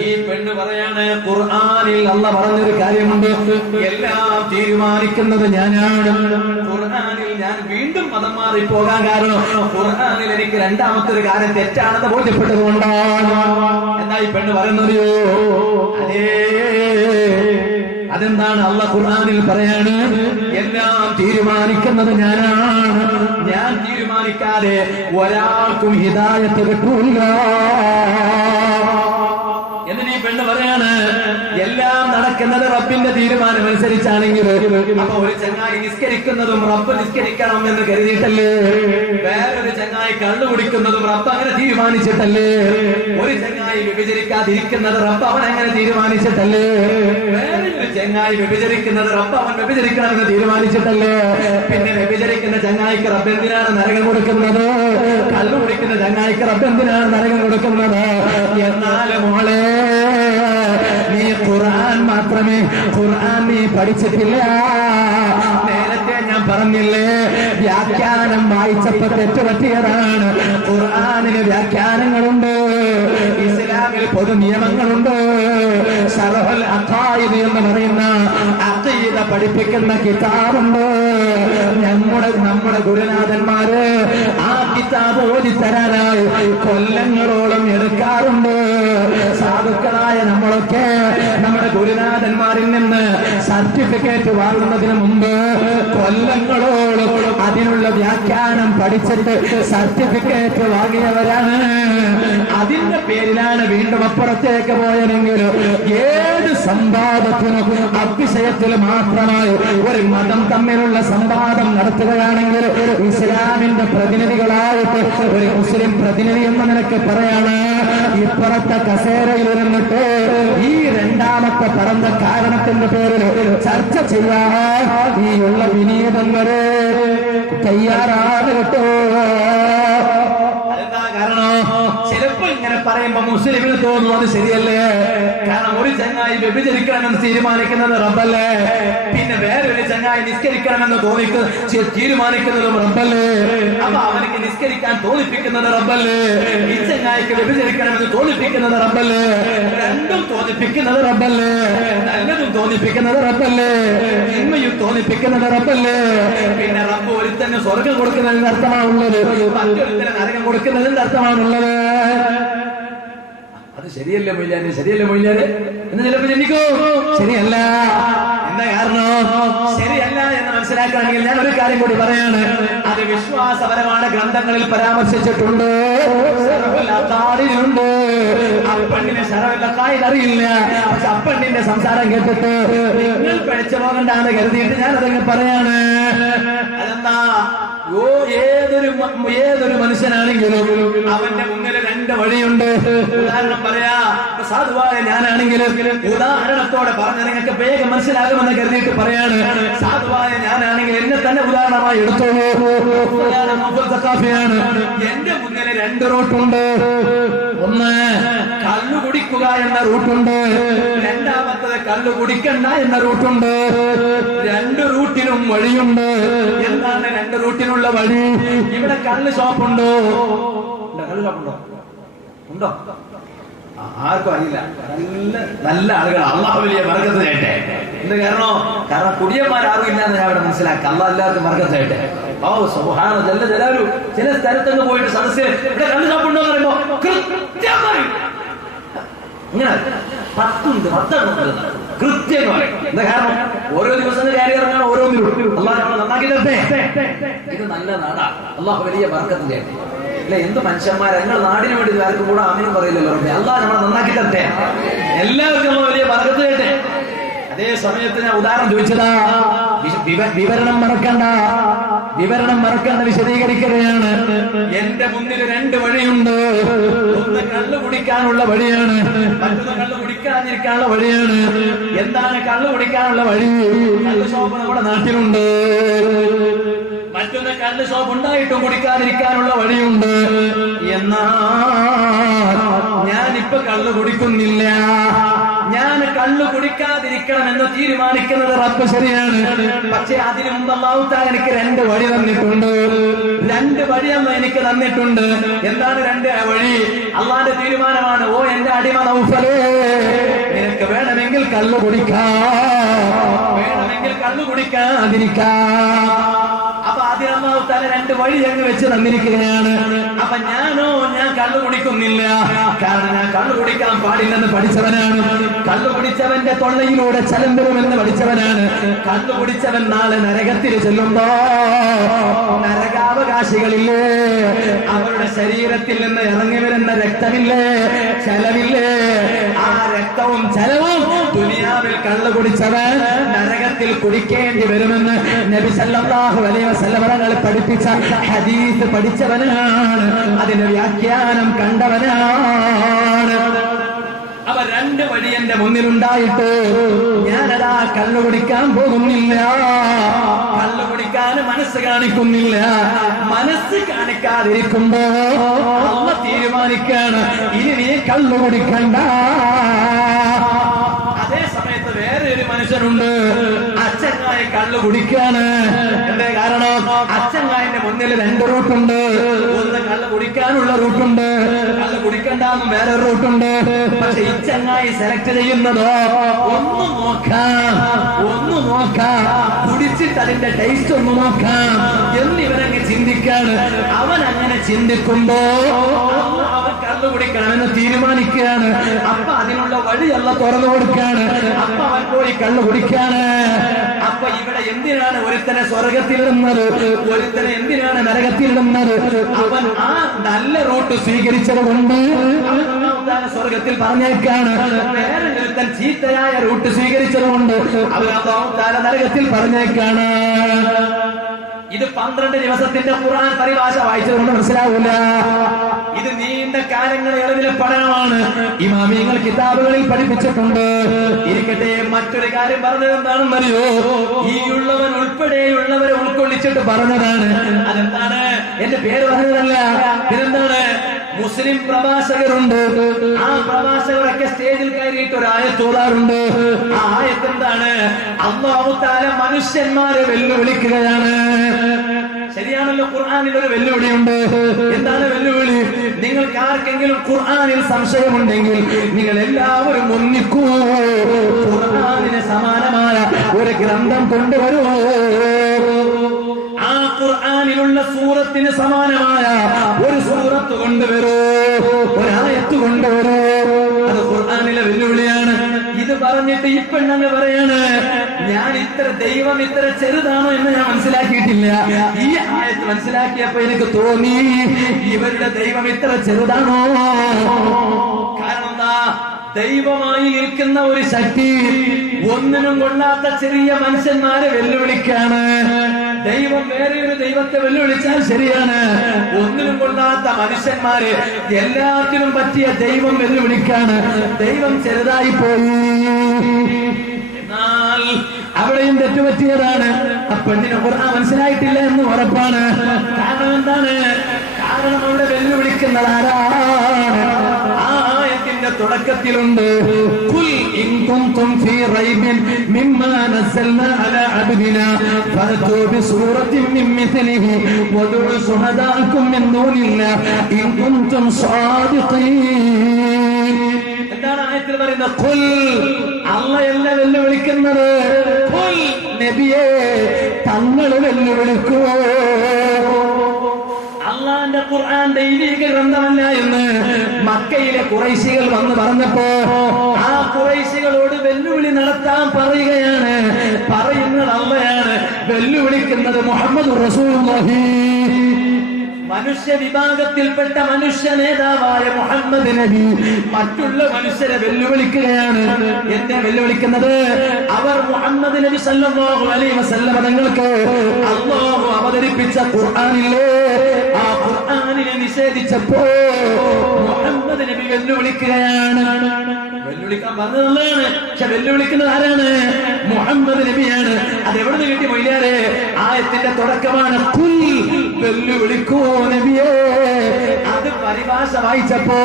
ഈ പെണ്ണ് പറയാണ്, ഖുർആനിൽ അല്ലാഹ് പറഞ്ഞൊരു കാര്യമുണ്ട്, എല്ലാം തീരുമാനിക്കുന്നത് ഞാനാണ്. ഖുർആനിൽ ഞാൻ വീണ്ടും മതം മാറി പോകാൻ കാരണം ഖുർആനിൽ എനിക്ക് രണ്ടാമത്തെ ഒരു കാര്യം തെറ്റാണെന്ന് ബോധ്യപ്പെട്ടത് കൊണ്ടാണ്. എന്താ ഈ പെണ്ണ് പറയുന്നതയോ? അതെന്താണ്? അല്ലാഹ് ഖുർആനിൽ പറയാണ്, എല്ലാം തീരുമാനിക്കുന്നത് ഞാനാണ്. ഞാൻ തീരുമാനിക്കാതെ ഒരാൾക്കും ഹിദായത്ത് കിട്ടൂല എന്ന് ഈ പെണ്ണ് പറയാണ്. എല്ലാം നടക്കുന്നത് റബ്ബിന്റെ തീരുമാനം അനുസരിച്ചാണെങ്കിൽ അപ്പൊ ഒരു ചങ്ങായി നിസ്കരിക്കുന്നതും റബ്ബ് നിസ്കരിക്കണം എന്ന് കരുതിയിട്ടല്ലേ? വേറൊരു ചങ്ങായി കള്ളു കുടിക്കുന്നതും റബ്ബ് അങ്ങനെ തീരുമാനിച്ചിട്ടല്ലേ? ഒരു ചങ്ങായി വ്യഭിചരിക്കാതിരിക്കുന്നത് റബ്ബ് അവൻ അങ്ങനെ തീരുമാനിച്ചിട്ടല്ലേ? വേറൊരു ചങ്ങായി വ്യഭിചരിക്കുന്നത് റബ്ബ് അവൻ വ്യഭിചരിക്കണമെന്ന് തീരുമാനിച്ചിട്ടല്ലേ? പിന്നെ വ്യഭിചരിക്കുന്ന ചങ്ങായിക്ക് റബ്ബ് എന്തിനാണ് നരകം കൊടുക്കുന്നത്? കള്ളു കുടിക്കുന്ന ചങ്ങായിക്ക് റബ്ബ് എന്തിനാണ് നരകം കൊടുക്കുന്നത്? എന്നാൽ മോളെ, നീ ഖുർആൻ നീ പഠിച്ചിട്ടില്ല. നേരത്തെ ഞാൻ പറഞ്ഞില്ലേ, വ്യാഖ്യാനം വായിച്ചപ്പോ തെറ്റുപറ്റിയതാണ്. ഖുർആനിന് വ്യാഖ്യാനങ്ങളുണ്ട്, ഇസ്ലാമിൽ പൊതു നിയമങ്ങളുണ്ട്. ശറഹുൽ അഖായിദ് എന്ന് പറയുന്ന അഖീദ പഠിപ്പിക്കുന്ന കിതാബുണ്ട്. നമ്മുടെ ഗുരുനാഥന്മാര് ആ കിതാബ് ഓതിത്തരാനായി കൊല്ലങ്ങളോളം എടുക്കാറുണ്ട്. സാധുക്കളായ നമ്മളൊക്കെ നമ്മുടെ ഗുരുനാഥന്മാരിൽ നിന്ന് സർട്ടിഫിക്കറ്റ് വാങ്ങുന്നതിന് മുമ്പ് കൊല്ലങ്ങളോളം അതിനുള്ള വ്യാഖ്യാനം പഠിച്ചിട്ട് സർട്ടിഫിക്കറ്റ് വാങ്ങിയവരാണ്. അതിന്റെ പേരിലാണ് വീണ്ടും അപ്പുറത്തേക്ക് പോയതെങ്കിലും ഏത് സംവാദത്തിനും അവിഷയത്തിൽ മാത്രമായി ഒരു മതം തമ്മിലുള്ള സംവാദം നടത്തുകയാണെങ്കിൽ ഇസ്ലാമിന്റെ പ്രതിനിധികളായിട്ട് ഒരു മുസ്ലിം പ്രതിനിധി എന്ന നിലയ്ക്ക് പറയാണ്, ഇപ്പുറത്തെ കസേരയിൽ ഇരുന്നിട്ട് ഈ രണ്ടാമത്തെ പറഞ്ഞ കാരണത്തിന്റെ പേരിൽ ചർച്ച ചെയ്യാൻ ഈ ഉള്ള വിനീതം വരെ തയ്യാറാണ് കേട്ടോ. അതെന്താ കാരണം? ചിലപ്പോൾ ഇങ്ങനെ പറയുമ്പോ മുസ്ലിമിന് തോന്നും അത് ശരിയല്ലേ? കാരണം ഒരു ചങ്ങായി വ്യഭിചരിക്കണമെന്ന് തീരുമാനിക്കുന്നത് റബ്ബല്ലേ? പിന്നെ വേറൊരു ചങ്ങായി നിസ്കരിക്കണമെന്ന് തീരുമാനിക്കുന്നതും റബ്ബല്ലേ? അപ്പൊ അവനക്ക് നിസ്കരിക്കാൻ തോന്നിപ്പിക്കുന്നത് റബ്ബല്ലേ? ഈ ചങ്ങായിക്ക് വ്യഭിചരിക്കണമെന്ന് തോന്നിപ്പിക്കുന്നത് റബ്ബല്ലേ? രണ്ടും തോന്നിപ്പിക്കുന്നത് റബ്ബല്ലേ? നല്ലതും തോന്നിപ്പിക്കുന്നത് റബ്ബല്ലേ? തിന്മയും തോന്നിപ്പിക്കുന്നത് റബ്ബല്ലേ? പിന്നെ റബ്ബ് ഒരുത്തന്നെ സ്വർഗം കൊടുക്കുന്നതിന്റെ അർത്ഥമാണുള്ളത്, മറ്റൊരുത്തന്നെ നരകം കൊടുക്കുന്നതിന്റെ അർത്ഥമാണുള്ളത്. അത് ശരിയല്ലേ മൊയ്ലാരെ എന്ന് ചിലപ്പോൾ ചിന്തിക്കൂ. ശരിയല്ല. എന്താ കാരണം? ശരിയല്ല എന്ന് മനസ്സിലാക്കണമെങ്കിൽ ഞാൻ ഒരു കാര്യം കൂടി പറയാണ്. അത് വിശ്വാസപരമാണ്, ഗ്രന്ഥങ്ങളിൽ പരാമർശിച്ചിട്ടുണ്ട്. അപ്പണ്ണിനെ ശരവല്ലായി അറിയില്ല. പക്ഷെ അപ്പണ്ണിന്റെ സംസാരം കേട്ടിട്ട് നിങ്ങൾ പഠിച്ചു പോകണ്ടാന്ന് കരുതിയിട്ട് ഞാൻ അതങ്ങ് പറയാണ്. അതെന്താ? ഏതൊരു മനുഷ്യനാണെങ്കിലും അവന്റെ മുന്നിൽ രണ്ട് വഴിയുണ്ട്. ഉദാഹരണം പറയാ, സാധുവായ ഞാനാണെങ്കിലും ഉദാഹരണത്തോടെ പറഞ്ഞ നിങ്ങൾക്ക് വേഗം മനസ്സിലാകുമെന്ന് കരുതിയിട്ട് പറയാണ്. സാധുവായ ഞാനാണെങ്കിൽ എന്നെ തന്നെ ഉദാഹരണമായി എടുത്തോളൂ. എന്റെ മുന്നിൽ രണ്ട് റൂട്ടുണ്ട്. ഒന്ന് കള്ളു കുടിക്കുക എന്ന റൂട്ടുണ്ട്, രണ്ടാമത്തത് കള്ളു കുടിക്കണ്ട എന്ന റൂട്ടുണ്ട്. രണ്ട് റൂട്ടിനും വഴിയുണ്ട്. എന്താണ് രണ്ട് റൂട്ടിനുള്ള വഴി? ഇവിടെ കള്ള് ഷോപ്പുണ്ടോ? കള്ള് ഷാപ്പുണ്ടോ? ഉണ്ടോ? ആർക്കും അറിയില്ല. നല്ല ആളുകൾ അള്ളാഹു വലിയ ബർക്കത്ത് ചെയ്യട്ടെ. എന്ത് കാരണം കുടിയന്മാരാരും ഇല്ലാന്ന് ഞാൻ ഇവിടെ മനസ്സിലാക്കാം. അള്ളാഹ് എല്ലാവർക്കും ബർക്കത്ത് ചെയ്യട്ടെ. ഓ സുബ്ഹാന ജല്ല ജലാലു. ചില സ്ഥലത്തൊക്കെ പോയിട്ട് സദസ്സിൽ ഇവിടെ കള്ള് ഷാപ്പുണ്ടോ എന്ന് പറയുമ്പോ കൃത്യമായി ഇങ്ങനെ 10 കൃത്യം പറയും. എന്താ കാരണം? ഓരോ ദിവസം കയറി ഇറങ്ങാൻ ഓരോന്നിലും അള്ളാഹ് നമ്മളെ നന്നാക്കി തരട്ടെ. ഇത് നല്ല നാടാ. അള്ളാഹു വലിയ ബർക്കത്ത് ചെയ്യട്ടെ. അല്ലെ, എന്ത് മനുഷ്യന്മാരെ ഞങ്ങൾ നാടിന് വേണ്ടി ആർക്കും കൂടെ ആമീൻ പറയില്ലല്ലോ. അള്ളാഹ് നമ്മളെ നന്നാക്കി തരട്ടെ. എല്ലാവർക്കും നമ്മൾ വലിയ ബർക്കത്ത് ചെയ്യട്ടെ. അതേ സമയത്ത് ഞാൻ ഉദാഹരണം ചോദിച്ചതാ, വിവരണം മറക്കണ്ട വിശദീകരിക്കുകയാണ്. എന്റെ മുന്നിൽ 2 വഴിയുണ്ട്. ഒന്ന് കള്ളു കുടിക്കാനുള്ള വഴിയാണ്, മറ്റൊന്ന് കള്ളു കുടിക്കാതിരിക്കാനുള്ള വഴിയാണ്. എന്താണ് കള്ളു കുടിക്കാനുള്ള വഴി? കള്ളു ഷോപ്പ് നമ്മുടെ നാട്ടിലുണ്ട്. മറ്റൊന്ന് കള്ള് ഷോപ്പ് ഉണ്ടായിട്ടും കുടിക്കാതിരിക്കാനുള്ള വഴിയുണ്ട്. എന്നാൽ ഞാനിപ്പോ കള്ള് കുടിക്കുന്നില്ല. ഞാൻ കള്ളു കുടിക്കാതിരിക്കണമെന്ന് തീരുമാനിക്കുന്നത് റബ്ബ് ശരിയാണ്. പക്ഷെ അതിനു മുമ്പ് അല്ലാഹു തആല എനിക്ക് 2 വഴി തന്നിട്ടുണ്ട്. 2 വഴി അല്ലാഹു എനിക്ക് തന്നിട്ടുണ്ട്. എന്താണ് 2 വഴി? അള്ളാന്റെ തീരുമാനമാണ്. ഓ എന്റെ അടിമ നൗഫലേ, നിനക്ക് വേണമെങ്കിൽ കള്ളു കുടിക്കാം, വേണമെങ്കിൽ കള്ളു കുടിക്കാതിരിക്കാം. അപ്പൊ അതിന് അല്ലാഹു തആല 2 വഴി അങ്ങ് വെച്ച് തന്നിരിക്കുകയാണ്. അപ്പൊ ഞാൻ കള്ളു കുടിക്കുന്നില്ല. കാരണം ഞാൻ കള്ളു കുടിക്കാൻ പാടില്ലെന്ന് പഠിച്ചവനാണ്. കള്ളു കുടിച്ചവന്റെ തൊള്ളയിലൂടെ ചലം വരുമെന്ന് പഠിച്ചവനാണ്. കള്ളു കുടിച്ചവൻ നാളെ നരകത്തിൽ ചെല്ലുമ്പോ നരകാവകാശികളില്ലേ, അവരുടെ ശരീരത്തിൽ നിന്ന് ഇറങ്ങി വരുന്ന രക്തമില്ലേ, ചലമില്ലേ, ആ രക്തവും ചലവും ദുനിയാവിൽ കള്ളു കുടിച്ചവൻ നരകത്തിൽ കുടിക്കേണ്ടി വരുമെന്ന് നബി സല്ലല്ലാഹു അലൈഹി വസല്ലം തങ്ങൾ പഠിപ്പിച്ച ഹദീസ് പഠിച്ചവനാണ്. അതിന്റെ വ്യാഖ്യാനം കണ്ടവനാണ്. അവ 2 വഴി എന്റെ മുന്നിലുണ്ടായിട്ട് ഞാനതാ കള്ളു കുടിക്കാൻ പോകുന്നില്ല. കള്ളു കുടിക്കാൻ മനസ്സ് കാണിക്കുന്നില്ല. മനസ്സ് കാണിക്കാതിരിക്കുമ്പോ അല്ലാഹ് തീരുമാനിക്കാണ്, ഇനി നീ കള്ളു കുടിക്കണ്ട. അതേ സമയത്ത് വേറെ ഒരു മനുഷ്യനുണ്ട്, അച്ചങ്ങായി കള്ളു കുടിക്കാണ്. എന്തേ കാരണം? അച്ചങ്ങായിന്റെ മുന്നിൽ 2 റൂട്ടുണ്ട്. ഒന്ന് കള്ളു കുടിക്കാനുള്ള റൂട്ടുണ്ട്, കള്ളു കുടിക്കണ്ടെന്നും വേറെ റൂട്ടുണ്ട്. പക്ഷെ ഈ ചങ്ങായി സെലക്ട് ചെയ്യുന്നതോ ഒന്ന് നോക്കാം, കുടിച്ചിട്ട് അതിന്റെ ടേസ്റ്റ് ഒന്ന് നോക്കാം എന്നിവനങ്ങ് ചിന്തിക്കാണ്. അവൻ അങ്ങനെ ചിന്തിക്കുമ്പോ അവൻ കള്ളു കുടിക്കണമെന്ന് തീരുമാനിക്കുകയാണ്. അപ്പൊ അതിനുള്ള വഴി അല്ലാഹ് തുറന്നു കൊടുക്കുകയാണ്. അപ്പൊ അവൻ പോയി കള്ളു കുടിക്കാണ്. അപ്പൊ ഇവിടെ എന്തിനാണ് ഒരുത്തനെ സ്വർഗത്തിലിടുന്നത്, ഒരുത്തനെ എന്തിനാണ് നരകത്തിലിടുന്നത്? അവൻ ആ നല്ല റൂട്ട് സ്വീകരിച്ചത് കൊണ്ട് സ്വർഗത്തിൽ പറഞ്ഞേക്കാണ്. വേറെ ഒരുത്തൻ ചീത്തയായ റൂട്ട് സ്വീകരിച്ചത് കൊണ്ട് അവൻ നരകത്തിൽ പറഞ്ഞേക്കാണ്. ഇത് 12 ദിവസത്തിന്റെ ഖുർആൻ പരിഭാഷ വായിച്ചതുകൊണ്ട് മനസ്സിലാവില്ല. ഇത് നീണ്ട കാലങ്ങളെ ഇളവിലെ പഠനമാണ്. ഇമാമിയങ്ങൾ കിതാബുകളിൽ പഠിപ്പിച്ചിട്ടുണ്ട്. ഇരിക്കട്ടെ, മറ്റൊരു കാര്യം പറഞ്ഞത് എന്താണെന്നറിയോ? ഈ ഉള്ളവൻ ഉൾപ്പെടെയുള്ളവരെ ഉൾക്കൊള്ളിച്ചിട്ട് പറഞ്ഞതാണ്. അതെന്താണ്? എന്റെ പേര് പറഞ്ഞതല്ല. ഇതെന്താണ്? മുസ്ലിം പ്രഭാഷകരുണ്ട്. ആ പ്രഭാഷകരൊക്കെ സ്റ്റേജിൽ കയറിയിട്ട് ഒരു ആയത്ത് ഓതാറുണ്ട്. ആ ആയത്ത് എന്താണ്? അല്ലാഹു തആല മനുഷ്യന്മാരെ വെല്ലുവിളിക്കുകയാണ്. ശരിയാണല്ലോ, ഖുർആനിൽ ഒരു വെല്ലുവിളിയുണ്ട്. എന്താണ് വെല്ലുവിളി? നിങ്ങൾക്ക് ആർക്കെങ്കിലും ഖുർആനിൽ സംശയമുണ്ടെങ്കിൽ നിങ്ങൾ എല്ലാവരും ഒന്നിക്കൂ, ഖുർആനിന് സമാനമായ ഒരു ഗ്രന്ഥം കൊണ്ടുവരൂ. ആ ഖുർആനിലുള്ള സൂറത്തിന് സമാനമായ ഒരു സൂറത്ത് കൊണ്ടുവരൂ, ഒരായത്ത് കൊണ്ടുവരൂ. അത് ഖുർആനിലെ വെല്ലുവിളിയാണ്. ഇത് പറഞ്ഞിട്ട് ഈ പെണ്ണങ്ങ് പറയാണ്, ഞാൻ ദൈവം ഇത്ര ചെറുതാണോ എന്ന് ഞാൻ മനസ്സിലാക്കിയിട്ടില്ല. ഈ ആയത്ത് മനസ്സിലാക്കിയപ്പോ എനിക്ക് തോന്നി ഇവരുടെ ദൈവം ഇത്ര ചെറുതാണോ. കാരണം എന്താ? ദൈവമായി നിൽക്കുന്ന ഒരു ശക്തി ഒന്നിനും കൊള്ളാത്ത ചെറിയ മനുഷ്യന്മാരെ വെല്ലുവിളിക്കാണ്. ദൈവം വേറെ ഒരു ദൈവത്തെ വെല്ലുവിളിച്ചാൽ ശരിയാണ്. ഒന്നിനും കൊള്ളാത്ത മനുഷ്യന്മാര് എല്ലാത്തിനും പറ്റിയ ദൈവം വെല്ലുവിളിക്കാണ്. ദൈവം ചെറുതായി പോയി. എന്നാൽ അവിടെയും തെറ്റുപറ്റിയതാണ്. ആ പെണ്ണിന് ഖുർആൻ മനസ്സിലായിട്ടില്ല എന്ന് ഉറപ്പാണ്. കാരണം എന്താണ്? കാരണം അവിടെ വെല്ലുവിളിക്കുന്നത് ആരാണ്? ആ ആയത്തിന്റെ ആയത്തിന്റെ തുടക്കത്തിലുണ്ട് ഖുൽ ഇൻ കുൻതും ഫീ റൈബിൻ മിമ്മാ നസ്സൽനാ അലാ അബ്ദിനാ ഫഅതൂ ബിസൂറത്തിൻ മിൻ മിസ്ലിഹി വദഉ ശുഹദാഅക്കും മിൻ ദൂനില്ലാഹി ഇൻ കുൻതും സാദിഖീൻ. എന്താണ് ആയത്തിൽ പറയുന്നത്? ഖുൽ, അല്ലാഹയല്ല വെല്ലുവിളിക്കുന്നത്. ഖുൽ, നബിയേ തങ്ങൾ വെല്ലുവിളിക്കുവോ? അള്ളാന്റെ ഖുർആൻ ദൈവിക ഗ്രന്ഥമല്ല എന്ന് മക്കയിലെ ഖുറൈശികൾ വന്ന് പറഞ്ഞപ്പോ ആ ഖുറൈശികളോട് വെല്ലുവിളി നടത്താൻ പറയുകയാണ്. പറയുന്നത് അള്ളയാണ്, വെല്ലുവിളിക്കുന്നത് മുഹമ്മദ് റസൂലുള്ളാഹി. മനുഷ്യ വിഭാഗത്തിൽപ്പെട്ട മനുഷ്യ നേതാവായ മുഹമ്മദ് നബി മറ്റുള്ള മനുഷ്യരെ വെല്ലുവിളിക്കുകയാണ്. എന്നെ വെല്ലുവിളിക്കുന്നത്? അവർ മുഹമ്മദ് നബി സല്ലല്ലാഹു അലൈഹി വസല്ലം തങ്ങൾക്ക് അല്ലാഹു അവതരിപ്പിച്ച ഖുർആനില്ലേ, ആ ഖുർആനിനെ നിഷേധിച്ചപ്പോ മുഹമ്മദ് നബി വെല്ലുവിളിക്കുകയാണ്. വെല്ലുവിളിക്കാൻ പറഞ്ഞതാണ്, പക്ഷെ വെല്ലുവിളിക്കുന്നത് ആരാണ്? മുഹമ്മദ് നബിയാണ്. അതെവിടെ നിന്ന് കിട്ടി മൊയ്യാരെ? ആയത്തിന്റെ തുടക്കമാണ് ഖുൽ, വെല്ലുവിളിക്കൂ നബിയേ. അത് പരിഭാഷ വായിച്ചപ്പോ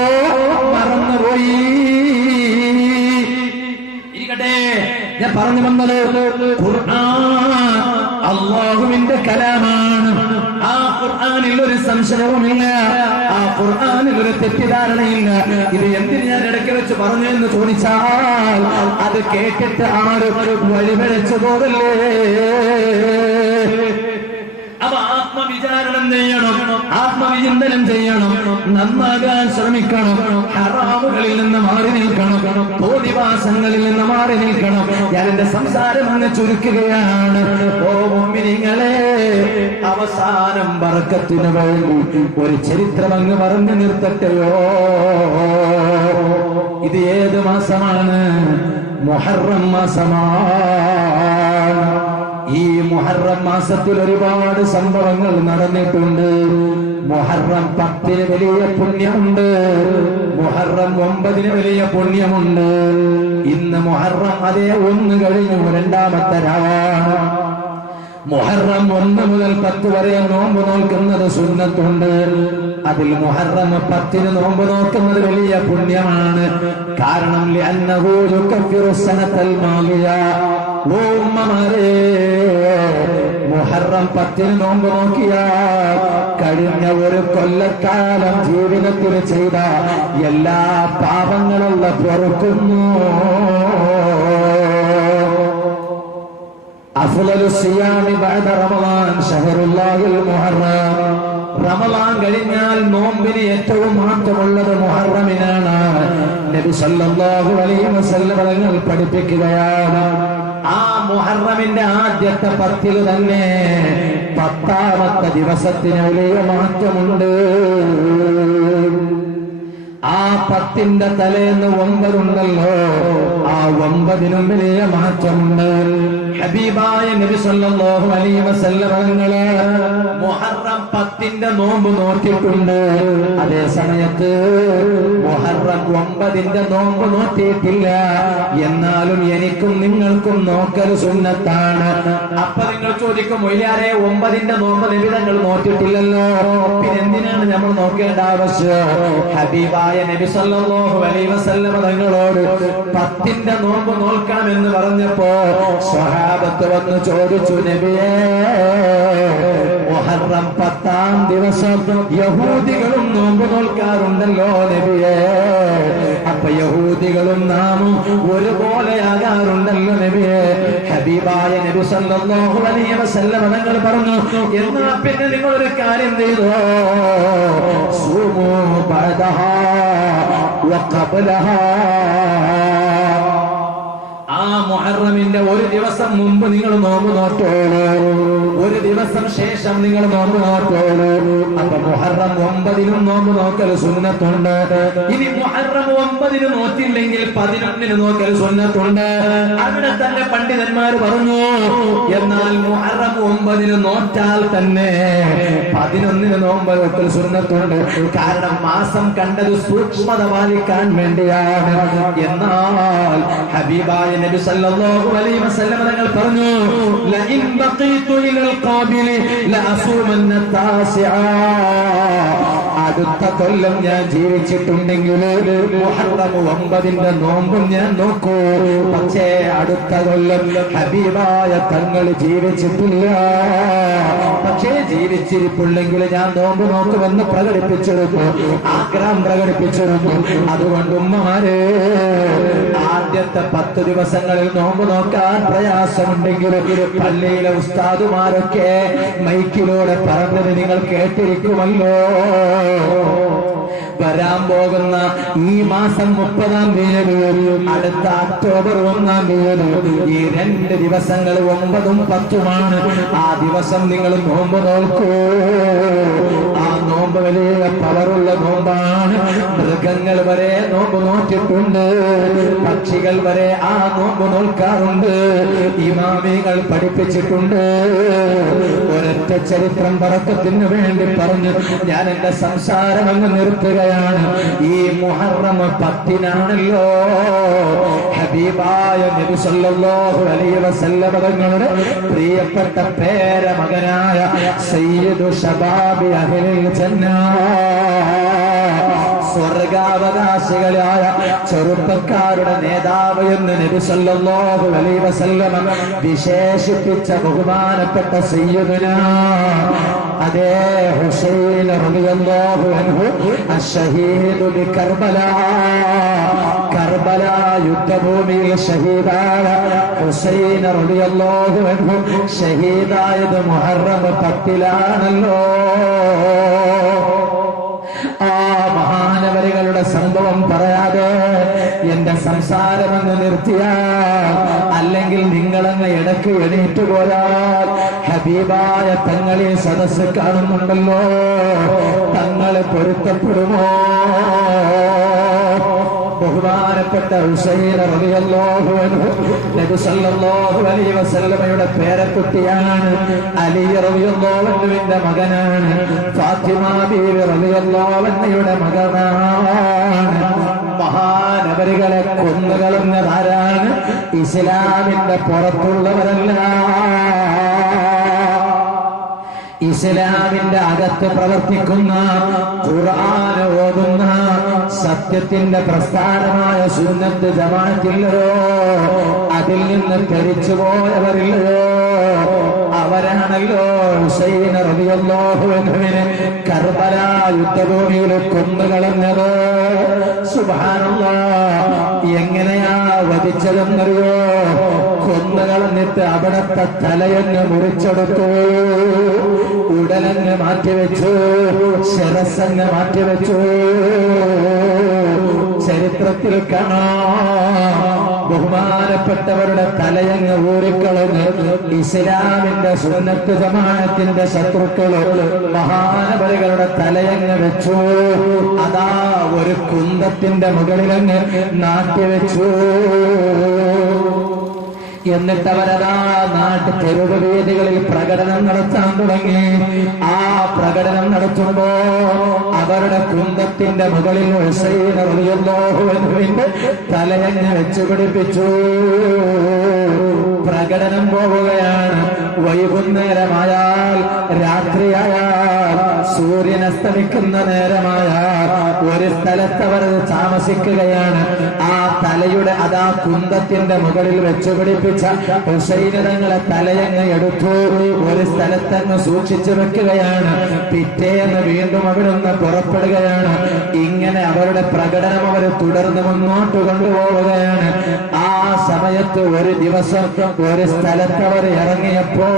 മറന്നുപോയി. ഇരിക്കട്ടെ, ഞാൻ പറഞ്ഞു വന്നത് ഖുർആൻ അല്ലാഹുവിന്റെ കലാമാണ്. ആ ഖുർആനിൽ ഒരു സംശയവുമില്ല, ആ ഖുർആനിൽ ഒരു തെറ്റിദ്ധാരണയില്ല. ഇത് എന്തിന് ഞാൻ ഇടയ്ക്ക് വെച്ച് പറഞ്ഞു എന്ന് ചോദിച്ചാൽ അത് കേട്ടിട്ട് ആരും വഴിപിഴച്ചു പോകല്ലേ. അപ്പൊ ആത്മവിചാരണം ചെയ്യണം, ആത്മവിചിന്തനം ചെയ്യണം, നന്നാകാൻ ശ്രമിക്കണം, ഹറാമുകളിൽ നിന്ന് മാറി നിൽക്കണം, തോന്നിവാസങ്ങളിൽ നിന്ന് മാറി നിൽക്കണം. ഞാൻ എന്റെ സംസാരം അങ്ങ് ചുരുക്കുകയാണ്. ഓ മുഅ്മിനീങ്ങളെ, അവസാനം ബർക്കത്തിന് വേണ്ടി ഒരു ചരിത്രം അങ്ങ് പറഞ്ഞു നിർത്തട്ടെയോ. ഇത് ഏത് മാസമാണ്? മുഹറം മാസമാണ്. ഈ മുഹറം മാസത്തിൽ ഒരുപാട് സംഭവങ്ങൾ നടന്നിട്ടുണ്ട്. മുഹറം 10 വലിയ പുണ്യമുണ്ട്, മുഹറം 9 വലിയ പുണ്യമുണ്ട്. ഇന്ന് മുഹറം 1 കഴിഞ്ഞു, 2ാമത്തെ രാവാണ്. മുഹറം 1 മുതൽ 10 വരെ നോമ്പ് നോക്കുന്നത് സുന്നത്തുണ്ട്. അതിൽ മുഹറം 10 നോമ്പ് നോക്കുന്നത് വലിയ പുണ്യമാണ്. കാരണം ലിഅന്നഹു യുകഫിറു സനതൽ മാദിയ. ഓ ഉമ്മമാരെ, മുഹറം 10 നോമ്പ് നോക്കിയാൽ കഴിഞ്ഞ ഒരു കൊല്ലക്കാലം ജീവിതത്തിൽ ചെയ്ത എല്ലാ പാപങ്ങളുള്ള പൊറുക്കുന്നു. അഫ്ളലു സിയാമി ബഅദ റമളാൻ ശഹറുല്ലാഹിൽ മുഹറം. റമളാൻ കഴിഞ്ഞാൽ നോമ്പിന് ഏറ്റവും മാറ്റമുള്ളത് മുഹറമിനാണ്. നബി സല്ലല്ലാഹു അലൈഹി വസല്ലം തങ്ങൾ പഠിപ്പിക്കുകയാണ്, ആ മുഹറമിന്റെ ആദ്യത്തെ 10 തന്നെ 10ാമത്തെ ദിവസത്തിന് വലിയ മാറ്റമുണ്ട്. ആ 10ന്റെ തലേന്ന് 9 ഉണ്ടല്ലോ, ആ 9നും വലിയ മാറ്റമുണ്ട്. ഹബീബായ നബി സല്ലല്ലാഹു അലൈഹി വസല്ലം തങ്ങളെ മുഹറം 10ന്റെ നോമ്പ് നോറ്റിട്ടുണ്ട്. അതേ സമയത്ത് മുഹറം 9ന്റെ നോമ്പ് നോറ്റിയിട്ടില്ല. എന്നാലും എനിക്കും നിങ്ങൾക്കും നോക്കൽ സുന്നത്താണ്. അപ്പൊ നിങ്ങൾ ചോദിക്കും, മൊയ്യാരെ 9ന്റെ നോമ്പ് നബി തങ്ങൾ നോറ്റിട്ടില്ലല്ലോ, പിന്നെ എന്തിനാണ് നമ്മൾ നോക്കേണ്ട ആവശ്യം? ഹബീബായ നബി സല്ലല്ലാഹു അലൈഹി വസല്ലം തങ്ങളോട് 10ന്റെ നോമ്പ് നോൽക്കണമെന്ന് പറഞ്ഞപ്പോ സ്വഹാബത്ത് വന്ന് ചോദിച്ചു, നബിയേ മുഹറം 10ാം ദിവസം യഹൂദികളും നോമ്പ് നോൽക്കാറുണ്ടല്ലോ നബിയേ, അപ്പൊ യഹൂദികളും നാമും ഒരുപോലെയാകാറുണ്ടല്ലോ നബിയേ. ഹബീബായ നബി സല്ലല്ലാഹു അലൈഹി വസല്ലം തങ്ങൾ പറഞ്ഞു, എന്നാ പിന്നെ നിങ്ങൾ ഒരു കാര്യം ചെയ്തോ, സൂമു ബഅദഹാ വഖബ്ലഹാ. ആ മുഹറമിന്റെ ഒരു ദിവസം മുമ്പ് നിങ്ങൾ നോമ്പ് നോറ്റോളൂ, ഒരു ദിവസം ശേഷം നിങ്ങൾ നോമ്പ് നോറ്റോളൂ. അപ്പൊ മുഹറം 9നും നോമ്പ് നോക്കൽ സുന്നത്തുണ്ട്. ഇനി മുഹറം 9ന് നോറ്റില്ലെങ്കിൽ 11ന് നോക്കൽ സുന്നത്തുണ്ട്. അവിടെ തന്നെ പണ്ഡിതന്മാർ പറഞ്ഞു, എന്നാൽ മുഹറം 9ന് നോറ്റാൽ തന്നെ 11ന് നോമ്പ് നോക്കൽ സുന്നത്തുണ്ട്. കാരണം മാസം കണ്ടത് സൂക്ഷ്മത പാലിക്കാൻ വേണ്ടിയാണ്. എന്നാൽ ഹബീബായ നബി സല്ലല്ലാഹു അലൈഹി വസല്ലം തങ്ങൾ പറഞ്ഞു, ലഇൻ ബഖീതു ഇലൽ ഖാബിലി ലഅസൂമന്ന താസിആ. അടുത്ത കൊല്ലം ഞാൻ ജീവിച്ചിട്ടുണ്ടെങ്കിൽ മുഹറം 9 നോമ്പും ഞാൻ നോക്കൂ. പക്ഷേ അടുത്ത കൊല്ലം ഹബീബായ തങ്ങൾ ജീവിച്ചിട്ടില്ല. പക്ഷേ ജീവിച്ചിരിപ്പുണ്ടെങ്കിൽ ഞാൻ നോമ്പ് നോക്കുമെന്ന് പ്രകടിപ്പിച്ചിരുന്നു, ആഗ്രഹം പ്രകടിപ്പിച്ചിരുന്നു. അതുകൊണ്ട് ഉമ്മമാരെ, ആദ്യത്തെ 10 ദിവസങ്ങളിൽ നോമ്പ് നോക്കാൻ പ്രയാസമുണ്ടെങ്കിൽ പള്ളിയിലെ ഉസ്താദുമാരൊക്കെ മൈക്കിലൂടെ പറഞ്ഞത് നിങ്ങൾ കേട്ടിരിക്കുമല്ലോ. വരാൻ പോകുന്ന ഈ മാസം 30-ാം തീയതി, അടുത്ത ഒക്ടോബർ 1-ാം തീയതി, ഈ 2 ദിവസങ്ങൾ 9ഉം 10ഉമാണ്. ആ ദിവസം നിങ്ങൾ നോമ്പ് നോക്കൂ. ആ നോമ്പ് വലിയ പവറുള്ള നോമ്പാണ്. മൃഗങ്ങൾ വരെ നോമ്പ് നോറ്റിട്ടുണ്ട്, പക്ഷികൾ വരെ ആ നോമ്പ് നോൽക്കാറുണ്ട്. ഇമാമികൾ പഠിപ്പിച്ചിട്ടുണ്ട്. ഒരൊറ്റ ചരിത്രം ബറക്കത്തിന് വേണ്ടി പറഞ്ഞു ഞാൻ എന്റെ സംസാരം അങ്ങ് നിർത്തുകയാണ്. ഈ മുഹറം 10-നാണല്ലോ ഹബീബായ നബി സല്ലല്ലാഹു അലൈഹി വസല്ലം തങ്ങളുടെ പ്രിയപ്പെട്ട പേരമകനായ സയ്യിദു ശബാബി അഹ്ലിൽ ജന്ന, സ്വർഗാവകാശികളായ ചെറുപ്പക്കാരുടെ നേതാവ് എന്ന് നബി സല്ലല്ലാഹു അലൈഹി വസല്ലം വിശേഷിപ്പിച്ച ബഹുമാനപ്പെട്ട സയ്യിദുനാ അതേ ഹുസൈൻ റളിയല്ലാഹു അൻഹു അശ്ശഹീദു ബികർബല, കർബല യുദ്ധഭൂമിയിൽ ഷഹീദായ ഹുസൈൻ റളിയല്ലാഹു അൻഹു ഷഹീദായത് മുഹറം 10-ലാണല്ലോ. ആ മഹാനവരികളുടെ സംഭവം പറയാതെ എന്റെ സംസാരമെന്ന് നിർത്തിയാൽ, അല്ലെങ്കിൽ നിങ്ങളങ്ങ് ഇടയ്ക്ക് എണീറ്റ് പോയാൽ ഹബീബായ തങ്ങളെ സദസ്സ് കാണുന്നുണ്ടല്ലോ, തങ്ങളെ പൊരുത്തപ്പെടുമോ? ബഹുമാനപ്പെട്ട ഹുസൈൻ റളിയല്ലാഹു അൻഹു നബി സല്ലല്ലാഹു അലൈഹി വസല്ലമയുടെ പേരക്കുട്ടിയാണ്. അലി റളിയല്ലാഹു അൻഹുവിന്റെ മകനാണ്. ഫാത്തിമ ബീവി റളിയല്ലാഹു അൻഹയുടെ മകനാണ്. മഹാനവരികളെ കൊന്നുകളഞ്ഞതാരാണ്? ഇസ്ലാമിന്റെ പുറത്തുള്ളവരല്ല, ഇസ്ലാമിന്റെ അകത്ത് പ്രവർത്തിക്കുന്ന, ഖുർആൻ ഓതുന്ന, സത്യത്തിന്റെ പ്രസ്ഥാനമായ സുന്നത്ത് ജമാഅത്തില്ലയോ, അതിൽ നിന്ന് തെറിച്ചു പോയവരില്ലയോ, അവരാണല്ലോ ഹുസൈൻ റളിയല്ലാഹു അൻഹുവിനെ കർബല യുദ്ധഭൂമിയിൽ കൊന്നുകളഞ്ഞത്. സുബ്ഹാനല്ലാഹ്, എങ്ങനെയാ വധിച്ചതെന്നറിയോ? കൊന്നുകളഞ്ഞിട്ട് അവിടത്തെ തലയെന്ന് മുറിച്ചെടുത്തു, ഉടലങ്ങ് മാറ്റിവെച്ചു, ശിരസങ്ങ് മാറ്റിവെച്ചു. ചരിത്രത്തിൽ കാണാം, ബഹുമാനപ്പെട്ടവരുടെ തലയങ്ങ് ഊരിക്കളഞ്ഞ് ഇസ്ലാമിന്റെ സുന്നത്ത് ജമാഅത്തിന്റെ ശത്രുക്കള് മഹാനവരികളുടെ തലയങ്ങ് വെച്ചു. അതാ ഒരു കുന്തത്തിന്റെ മുകളിലങ്ങ് നാട്ടിവെച്ചു. എന്നിട്ട് അവരതാ നാട്ട് തെരുവ് വേദികളിൽ പ്രകടനം നടത്താൻ തുടങ്ങി. ആ പ്രകടനം നടത്തുമ്പോ അവരുടെ കുന്തത്തിന്റെ മുകളിൽ ഹുസൈൻ റളിയല്ലാഹു അൻഹുവിന്റെ തലയങ്ങ് വെച്ചു പിടിപ്പിച്ചു. പ്രകടനം പോവുകയാണ്. വൈകുന്നേരമായാൽ, രാത്രിയായാൽ, സൂര്യൻ അസ്തമിക്കുന്ന നേരമായാൽ ഒരു സ്ഥലത്തവർ താമസിക്കുകയാണ്. ആ തലയുടെ അതാ കുന്തത്തിന്റെ മുകളിൽ വെച്ചു പിടിപ്പിച്ച ഹുസൈൻ തങ്ങളെ തലയങ്ങ് എടുത്തു ഒരു സ്ഥലത്തങ്ങ് സൂക്ഷിച്ചു വെക്കുകയാണ്. പിറ്റേന്ന് വീണ്ടും അവിടുന്ന് പുറപ്പെടുകയാണ്. ഇങ്ങനെ അവരുടെ പ്രകടനം അവർ തുടർന്ന് മുന്നോട്ട് കൊണ്ടുപോവുകയാണ്. ആ സമയത്ത് ഒരു ദിവസം ഒരു സ്ഥലത്തവർ ഇറങ്ങിയപ്പോ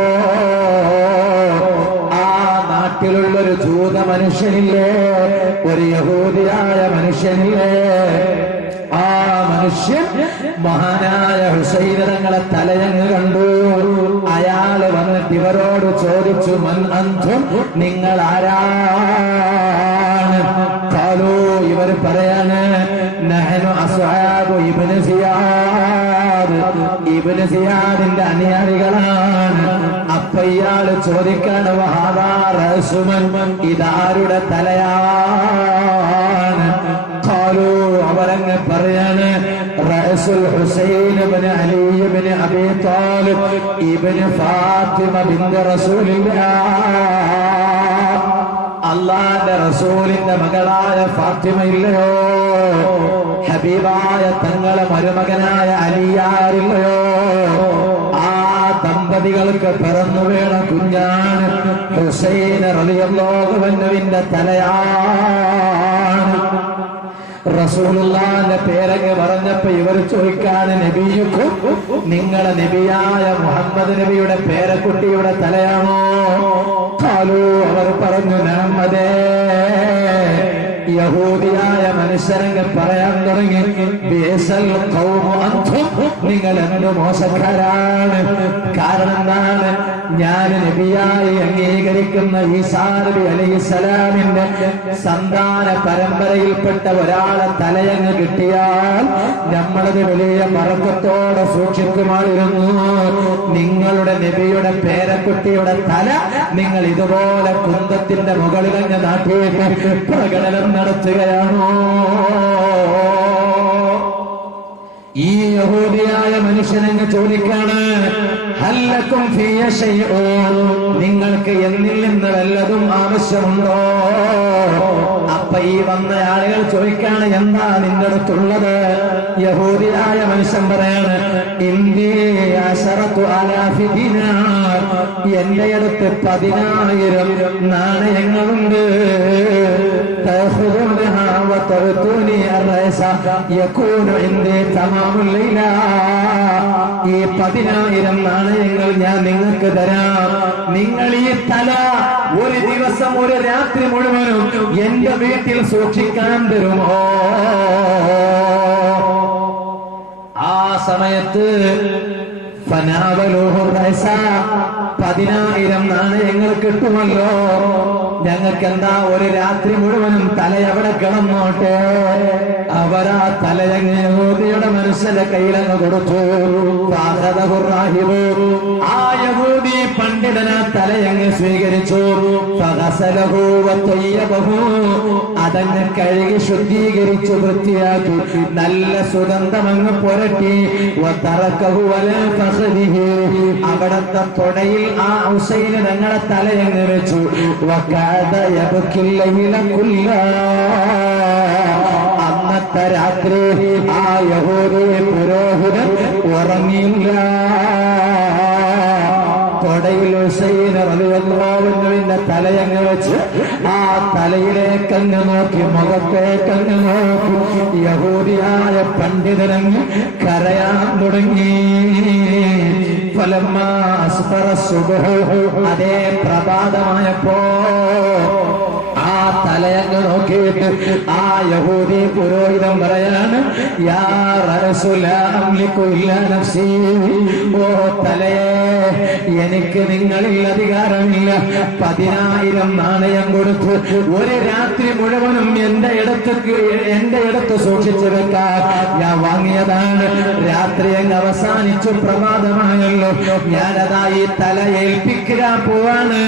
ആ നാട്ടിലുള്ളൊരു ജൂത മനുഷ്യനില്ലേ, ഒരു യഹൂദിയായ മനുഷ്യനില്ലേ, ആ മനുഷ്യൻ മഹാനായ ഹുസൈൻ തങ്ങളെ തലയങ്ങ് കണ്ടു. അയാള് വന്നിട്ട് ഇവരോട് ചോദിച്ചു, മൻ അൻതും, നിങ്ങൾ ആരാണ്? ഖാലൂ, ഇവർ പറയാണ്, നഹ്നു അസ്ഹാബു ഇബ്നു സിയാദ്, ഇബ്നു സിയാദിന്റെ അനുയായികളാണ്. അപ്പൊ ഇയാള് ചോദിക്കാണ്, വഹാദാ റഅസുമൻ, ഇതാരുടെ തലയാണ്? ഖാലൂ, അവരങ്ങ് പറയാണ്, റഅസുൽ ഹുസൈൻ ഇബ്നു അലി ഇബ്നു അബീ ത്വാലിബ് ഇബ്നു ഫാത്തിമ ബിൻത് റസൂലില്ലാഹ്. അള്ളാന്റെ റസൂലിന്റെ മകളായ ഫാത്തിമ ഇല്ലയോ, ഹബീബായ തങ്ങളെ മരുമകനായ അലിയാരില്ലയോ, ആ ദമ്പതികൾക്ക് പിറന്നു വീണ കുഞ്ഞാണ് ഹുസൈൻ റളിയല്ലാഹു അൻഹുവിന്റെ തലയാണ്. റസൂലുള്ളാഹിന്റെ പേരങ്ങ് പറഞ്ഞപ്പോ ഇവർ ചോദിക്കാണ്, നബിയുക്കും നിങ്ങളെ നബിയായ മുഹമ്മദ് നബിയുടെ പേരക്കുട്ടിയുടെ തലയാണോ? ഖാലൂ, അവർ പറഞ്ഞു നഅമദേ. യഹൂദിയായ മനുഷ്യരങ്ങ് പറയാൻ തുടങ്ങി, ബിഅസൽ ഖൗമു അൻതും, നിങ്ങൾ എന്ത് മോശക്കാരാണ്. കാരണം എന്താണ്? ഞാൻ നബിയായി അംഗീകരിക്കുന്ന ഈസാ നബി അലൈഹിസ്സലാമിന്റെ സന്താന പരമ്പരയിൽപ്പെട്ട ഒരാളെ തലയങ്ങ് കിട്ടിയാൽ നമ്മളത് വലിയ മറക്കത്തോടെ സൂക്ഷിക്കുമായിരുന്നു. നിങ്ങളുടെ നബിയുടെ പേരക്കുട്ടിയുടെ തല നിങ്ങൾ ഇതുപോലെ കുന്തത്തിന്റെ മുകളിലങ്ങ് നാട്ടിയിട്ട് പ്രകടനം നടത്തുകയാണോ? ഈ യഹൂദിയായ മനുഷ്യനങ്ങ് ചോദിക്കാണ്, ഹല്ലക്കും ഫിയ ശൈഉൻ, നിങ്ങൾക്ക് എന്നിൽ നിന്ന് വല്ലതും ആവശ്യമുണ്ടോ? അപ്പൊ ഈ വന്ന ആളുകൾ ചോദിക്കാണ്, എന്താ നിന്റെ അടുത്തുള്ളത്? യഹൂദിയായ മനുഷ്യൻ പറയാണ്, എന്റെ അടുത്ത് 10,000 നാണയങ്ങളുണ്ട്. ഈ 10,000 നാണയങ്ങൾ ഞാൻ നിങ്ങൾക്ക് തരാം. നിങ്ങൾ ഈ തല ഒരു ദിവസം ഒരു രാത്രി മുഴുവനും എന്റെ വീട്ടിൽ സൂക്ഷിക്കാൻ തരുമോ? ആ സമയത്ത് 10,000 നാണയങ്ങൾ കിട്ടുമല്ലോ, ഞങ്ങൾക്ക് എന്താ ഒരു രാത്രി മുഴുവനും തല എവിടെ കിടന്നോട്ടെ. അവരാ തലയങ്ങ് യഹൂദിയുടെ മനുഷ്യന്റെ കയ്യിലങ്ങ് കൊടുത്തു. ആ യഹൂദി പണ്ഡിതനാ തലയങ്ങ് സ്വീകരിച്ചു. അതങ്ങ് കഴുകി ശുദ്ധീകരിച്ചു വൃത്തിയാക്കി നല്ല സുഗന്ധമങ്ങ് പുരട്ടി. അവിടത്തെ തൊടയിൽ ആ ഹുസൈന് ഞങ്ങളെ തലയങ്ങ് വെച്ചു. അന്നത്തെ രാത്രി ആ യഹൂദി പുരോഹിതൻ ഉറങ്ങിയില്ല. തൊടയിൽ ഹുസൈൻ റളിയല്ലാഹു അൻഹുവിന്റെ തലയങ്ങ് വെച്ച് ആ തലയിലേക്കങ്ങ് നോക്കി, മുഖത്തേക്കങ്ങ് നോക്കി. യഹൂദിയായ പണ്ഡിതനങ്ങ് കരയാൻ തുടങ്ങി. ഫലമ്മാ അസ്ഫറ സുബ്ഹു, അതേ പ്രഭാതമായപ്പോ ആ തലയങ്ങ് നോക്കിയിട്ട് ആ യഹൂദി പുരോഹിതൻ പറയാണ്, യാ റസൂല അംലികു ഇല്ലാ നഫ്സി, ഓ തലയെ, എനിക്ക് നിങ്ങളിൽ അധികാരമില്ല. 10,000 നാണയം കൊടുത്ത് ഒരു രാത്രി മുഴുവനും എന്റെ ഇടത്ത് സൂക്ഷിച്ചു വെക്കാൻ ഞാൻ വാങ്ങിയതാണ്. രാത്രി അങ്ങ് അവസാനിച്ചു, പ്രമാദമായല്ലോ. ഞാനതാ ഈ തല ഏൽപ്പിക്കാൻ പോവാണ്,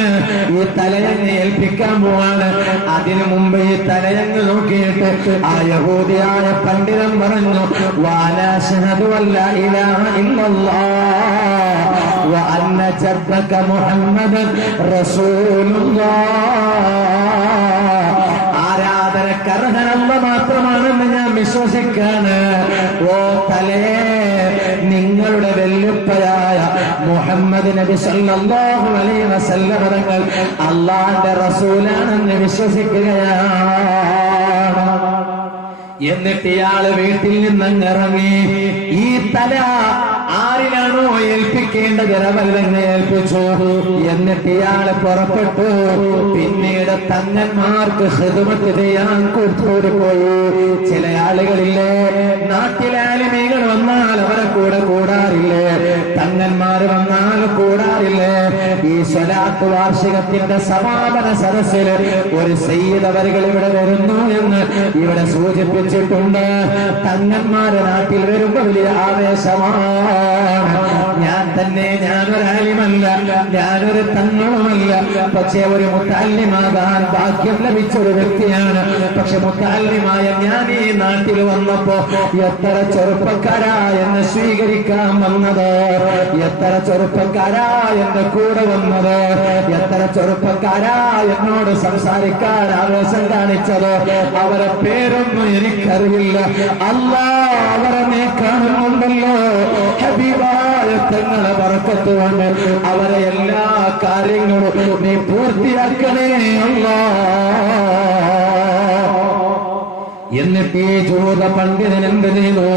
ഈ തലയങ്ങ് ഏൽപ്പിക്കാൻ പോവാണ്. അതിനു മുമ്പ് ഈ തലയങ്ങ് നോക്കിയിട്ട് ആ യഹൂദിയായ പണ്ഡിതൻ പറഞ്ഞു, വാലാ അശ്ഹദു അല്ലാ ഇലാഹ ഇല്ലല്ലാഹ് വ അന്ന ജദ്ദക മുഹമ്മദൻ റസൂലുള്ളാഹ്. ആരാധനക്കർഹനല്ല മാത്രമാണെന്ന് ഞാൻ വിശ്വസിക്കാണ്. ഓ തലേ, നിങ്ങളുടെ വെല്ലുപ്പയായ മുഹമ്മദ് നബി സല്ലല്ലാഹു അലൈഹി വസല്ലം തങ്ങൾ അല്ലാഹുവിന്റെ റസൂലാണെന്ന് വിശ്വസിക്കുകയാണ്. എന്നിട്ട് ഇയാള് വീട്ടിൽ നിന്നങ്ങിറങ്ങി. ഈ തല ആരിലാണോ ഏൽപ്പിക്കേണ്ടത് അവരങ്ങ് ഏൽപ്പിച്ചു. എന്നിട്ട് ഇയാള് പുറപ്പെട്ടു. പിന്നീട് തങ്ങന്മാർക്ക് ഖിദ്മത്ത് ചെയ്യാൻ കൂട്ടോട് പോയി. ചില ആളുകളില്ലേ, നാട്ടിലെ ആലിമീകൾ വന്നാൽ അവരെ കൂടെ കൂടാറില്ലേ, തങ്ങന്മാര് വന്നാൽ കൂടാറില്ലേ. ഈ സ്വലാത്ത് വാർഷികത്തിന്റെ സമാപന സദസ്സിൽ ഒരു സയ്യിദ് അവരുകൾ ഇവിടെ വരുന്നു എന്ന് ഇവിടെ സൂചിപ്പിച്ചിട്ടുണ്ട്. തങ്ങന്മാരെ നാട്ടിൽ വരുമ്പോ വലിയ ആവേശമാണ്. ഞാൻ തന്നെ, ഞാനൊരു ആലിമല്ല, ഞാനൊരു തങ്ങളുമല്ല, പക്ഷേ ഒരു മുത്തല്ലിമാകാൻ ഭാഗ്യം ലഭിച്ച ഒരു വ്യക്തിയാണ്. പക്ഷെ മുത്തല്ലിമായ ഞാൻ ഈ നാട്ടിൽ വന്നപ്പോ എത്ര ചെറുപ്പക്കാരാ എന്നെ സ്വീകരിക്കാൻ വന്നത്, എത്ര ചെറുപ്പക്കാരാ എന്റെ കൂടെ വന്നത്, എത്ര ചെറുപ്പക്കാരാ എന്നോട് സംസാരിക്കാൻ ആവേശം കാണിച്ചത്. അവരെ പേരൊന്നും എനിക്കറിയില്ല. അല്ലാഹ് അവരെ നീ കാണുന്നുണ്ടല്ലോ. ഹബീബായ തങ്ങളെ ബർക്കത്ത് കൊണ്ട് അവരെ എല്ലാ കാര്യങ്ങളും നീ പൂർത്തിയാക്കണേ അല്ലാഹ്. എന്നിട്ട് ഈ ജൂത പണ്ഡിതൻ എന്ത് ചെയ്തു?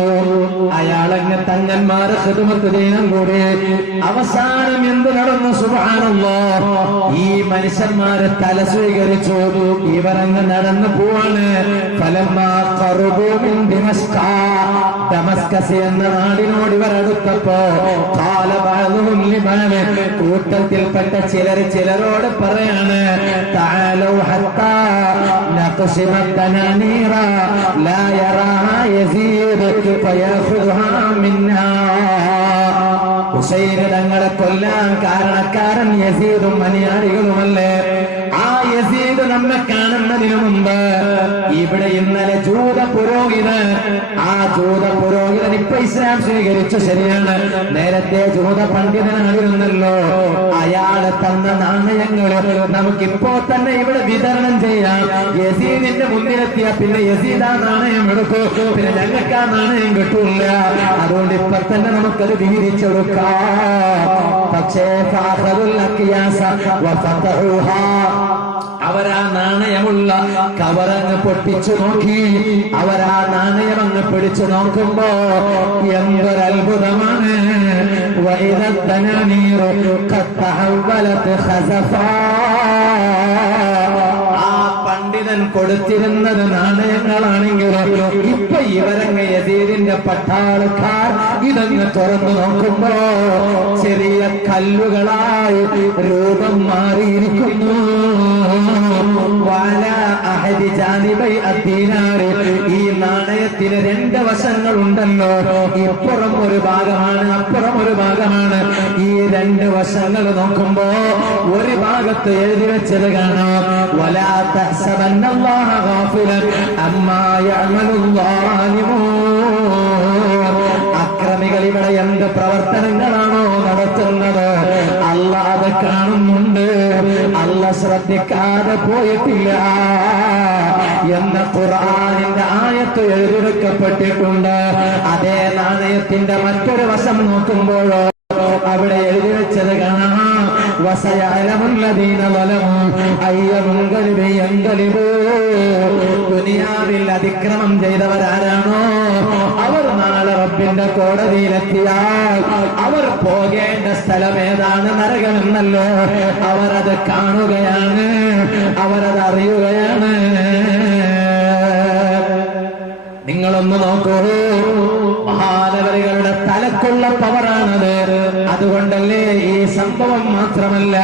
അയാളങ്ങ് തങ്ങന്മാരെ ഖിദ്മത്ത് ചെയ്യാൻ കൂടി. അവസാനം എന്ത് നടന്നു? സുബ്ഹാനല്ലാഹ്, ഈ മനുഷ്യന്മാരെ തല സ്വീകരിച്ചു. ഇവരങ്ങ് നടന്നു പോവാണ്. ഫലമ്മാ ഖറബൂ മിൻ ദിമസ്ക, ദമസ്കസ് എന്ന നാടിനോട് ഇവരടുത്തപ്പോ ഖാല ബഅദുഹും ലിബഅദ്, കൂട്ടത്തിൽപ്പെട്ട ചിലരോട് പറയാണ്, തആലൂ ഹത്താ നഖ്സിമ തനാനീറ لا يراها يزيد فيأخذها منا. ഹുസൈൻ തങ്ങളെ കൊല്ലാൻ കാരണക്കാരൻ യസീദും അനുയായികളുമല്ലേ? ആ യസീദ് നമ്മെ കാണുന്നതിനു മുമ്പ് ഇവിടെ ഇന്നലെ ജൂത പുരോഹിതൻ, ആ ജൂത പുരോഹിതൻ ഇപ്പൊ ഇസ്ലാം സ്വീകരിച്ചു, ശരിയാണ്. നേരത്തെ ജൂത പണ്ഡിതനായിരുന്നല്ലോ. അയാള് തന്ന നാണയങ്ങൾ നമുക്കിപ്പോ തന്നെ ഇവിടെ വിതരണം ചെയ്യാം. യസീദിന്റെ മുന്നിലെത്തിയ പിന്നെ യസീദ് ആ നാണയം എടുക്കൂ, പിന്നെ ഞങ്ങൾക്ക് ആ നാണയം കിട്ടൂല. അതുകൊണ്ട് ഇപ്പൊ തന്നെ നമുക്കത് വീതിച്ചെടുക്കാം. പക്ഷേ അവരാ നാണയമുള്ള കവറങ്ങ് പൊട്ടിച്ചു നോക്കി. അവരാ നാണയം അങ്ങ് പിടിച്ചു നോക്കുമ്പോ എന്തൊരത്ഭുതമാണ്. പണ്ഡിതൻ കൊടുത്തിരുന്നത് നാണയങ്ങളാണെങ്കിലും ഇപ്പൊ ഇവരങ്ങ് യസീദിന്റെ പട്ടാളക്കാർ ഇതങ്ങ് തുറന്നു നോക്കുമ്പോ ചെറിയ കല്ലുകളായി രൂപം മാറിയിരിക്കുന്നു. ഈ നാണയത്തിന് രണ്ട് വശങ്ങളുണ്ടല്ലോ, ഇപ്പുറം ഒരു ഭാഗമാണ്, അപ്പുറം ഒരു ഭാഗമാണ്. ഈ രണ്ട് വശങ്ങൾ നോക്കുമ്പോ ഒരു ഭാഗത്ത് എഴുതി വെച്ചത് കാണാം, വലാ തഹ്സബന്നല്ലാഹ ഗാഫിലൻ അമ്മാ യഅമലുദ്ദാലിമൂൻ. അക്രമികൾ ഇവിടെ എന്ത് പ്രവർത്തനങ്ങളാണോ നടത്തുന്നത് അല്ലാഹ് അത് കാണുന്നുണ്ട്. അല്ലാഹ് ശ്രദ്ധിക്കാതെ പോയിട്ടില്ല എന്ന ഖുർആനിന്റെ ആയത്ത് എഴുതിവെക്കപ്പെട്ടിട്ടുണ്ട്. അതേ നാണയത്തിന്റെ മറ്റൊരു വശം നോക്കുമ്പോഴോ അവിടെ എഴുതി വെച്ചത് കാണാം, ദുനിയാവിൽ അതിക്രമം ചെയ്തവരാരാണോ അവർ നാളെ റബ്ബിന്റെ കോടതിയിലെത്തിയാൽ അവർ പോകേണ്ട സ്ഥലം ഏതാണ്? നരകമെന്നല്ലോ. അവരത് കാണുകയാണ്, അവരത് അറിയുകയാണ്. നിങ്ങളൊന്ന് നോക്കൂ, മഹാനവരികളുടെ തലക്കുള്ള പവറാണത്. അതുകൊണ്ടല്ലേ ഈ സംഭവം മാത്രമല്ല,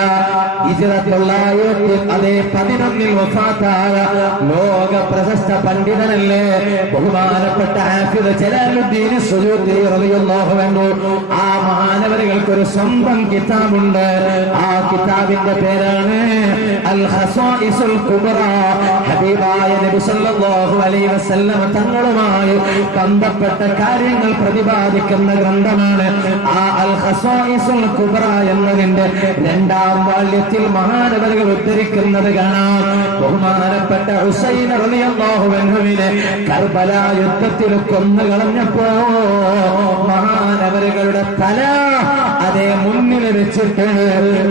അതേ 11 വഫാത്തായ ലോക പ്രശസ്ത പണ്ഡിതനല്ലേ ബഹുമാനപ്പെട്ട ഹാഫിദ് ജലാലുദ്ദീൻ സുയൂത്തി റളിയല്ലാഹു അൻഹു. ആ മഹാനവരികൾക്കൊരു സ്വന്തം കിതാബുണ്ട്. ആ കിതാബിന്റെ പേരാണ് അൽ ഖസായിസുൽ കുബ്ര. ഹബീബായ നബി സല്ലല്ലാഹു അലൈഹി വസല്ലം തങ്ങളുമായി ബന്ധപ്പെട്ട കാര്യങ്ങൾ പ്രതിപാദിക്കുന്ന ഗ്രന്ഥമാണ്. ആ അൽ ഖസായിസുൽ കുബ്ര എന്നതിന്റെ 2ാം വാല്യത്തിൽ മഹാനവരികൾ ഉദ്ധരിക്കുന്നത് കാണാം. ബഹുമാനപ്പെട്ട ഹുസൈൻ റളിയല്ലാഹു അൻഹുവിനെ കർബല യുദ്ധത്തിൽ കൊന്നുകളഞ്ഞപ്പോ മഹാനവരികളുടെ തല അതേ മുന്നിൽ വെച്ചിട്ട്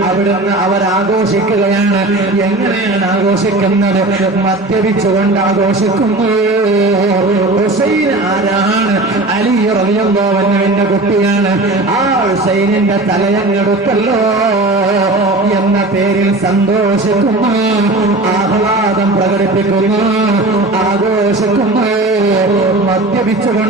അവിടുന്ന് അവർ ആഘോഷിക്കുകയാണ്. എങ്ങനെയാണ് ആഘോഷിക്കുന്നത്? മദ്യപിച്ചുകൊണ്ട് ആഘോഷിക്കുന്നു. ഹുസൈൻ ആരാണ്? അലി റളിയല്ലാഹു അൻഹുവിന്റെ കുട്ടിയാണ്. ആ ഹുസൈനിന്റെ തലയങ്ങെടുത്തല്ലോ എന്ന പേരിൽ സന്തോഷിക്കുന്നു, ആഹ്ലാദം പ്രകടിപ്പിക്കുന്നു, ആഘോഷിക്കുന്നു. മദ്യപിച്ചുകൊണ്ട്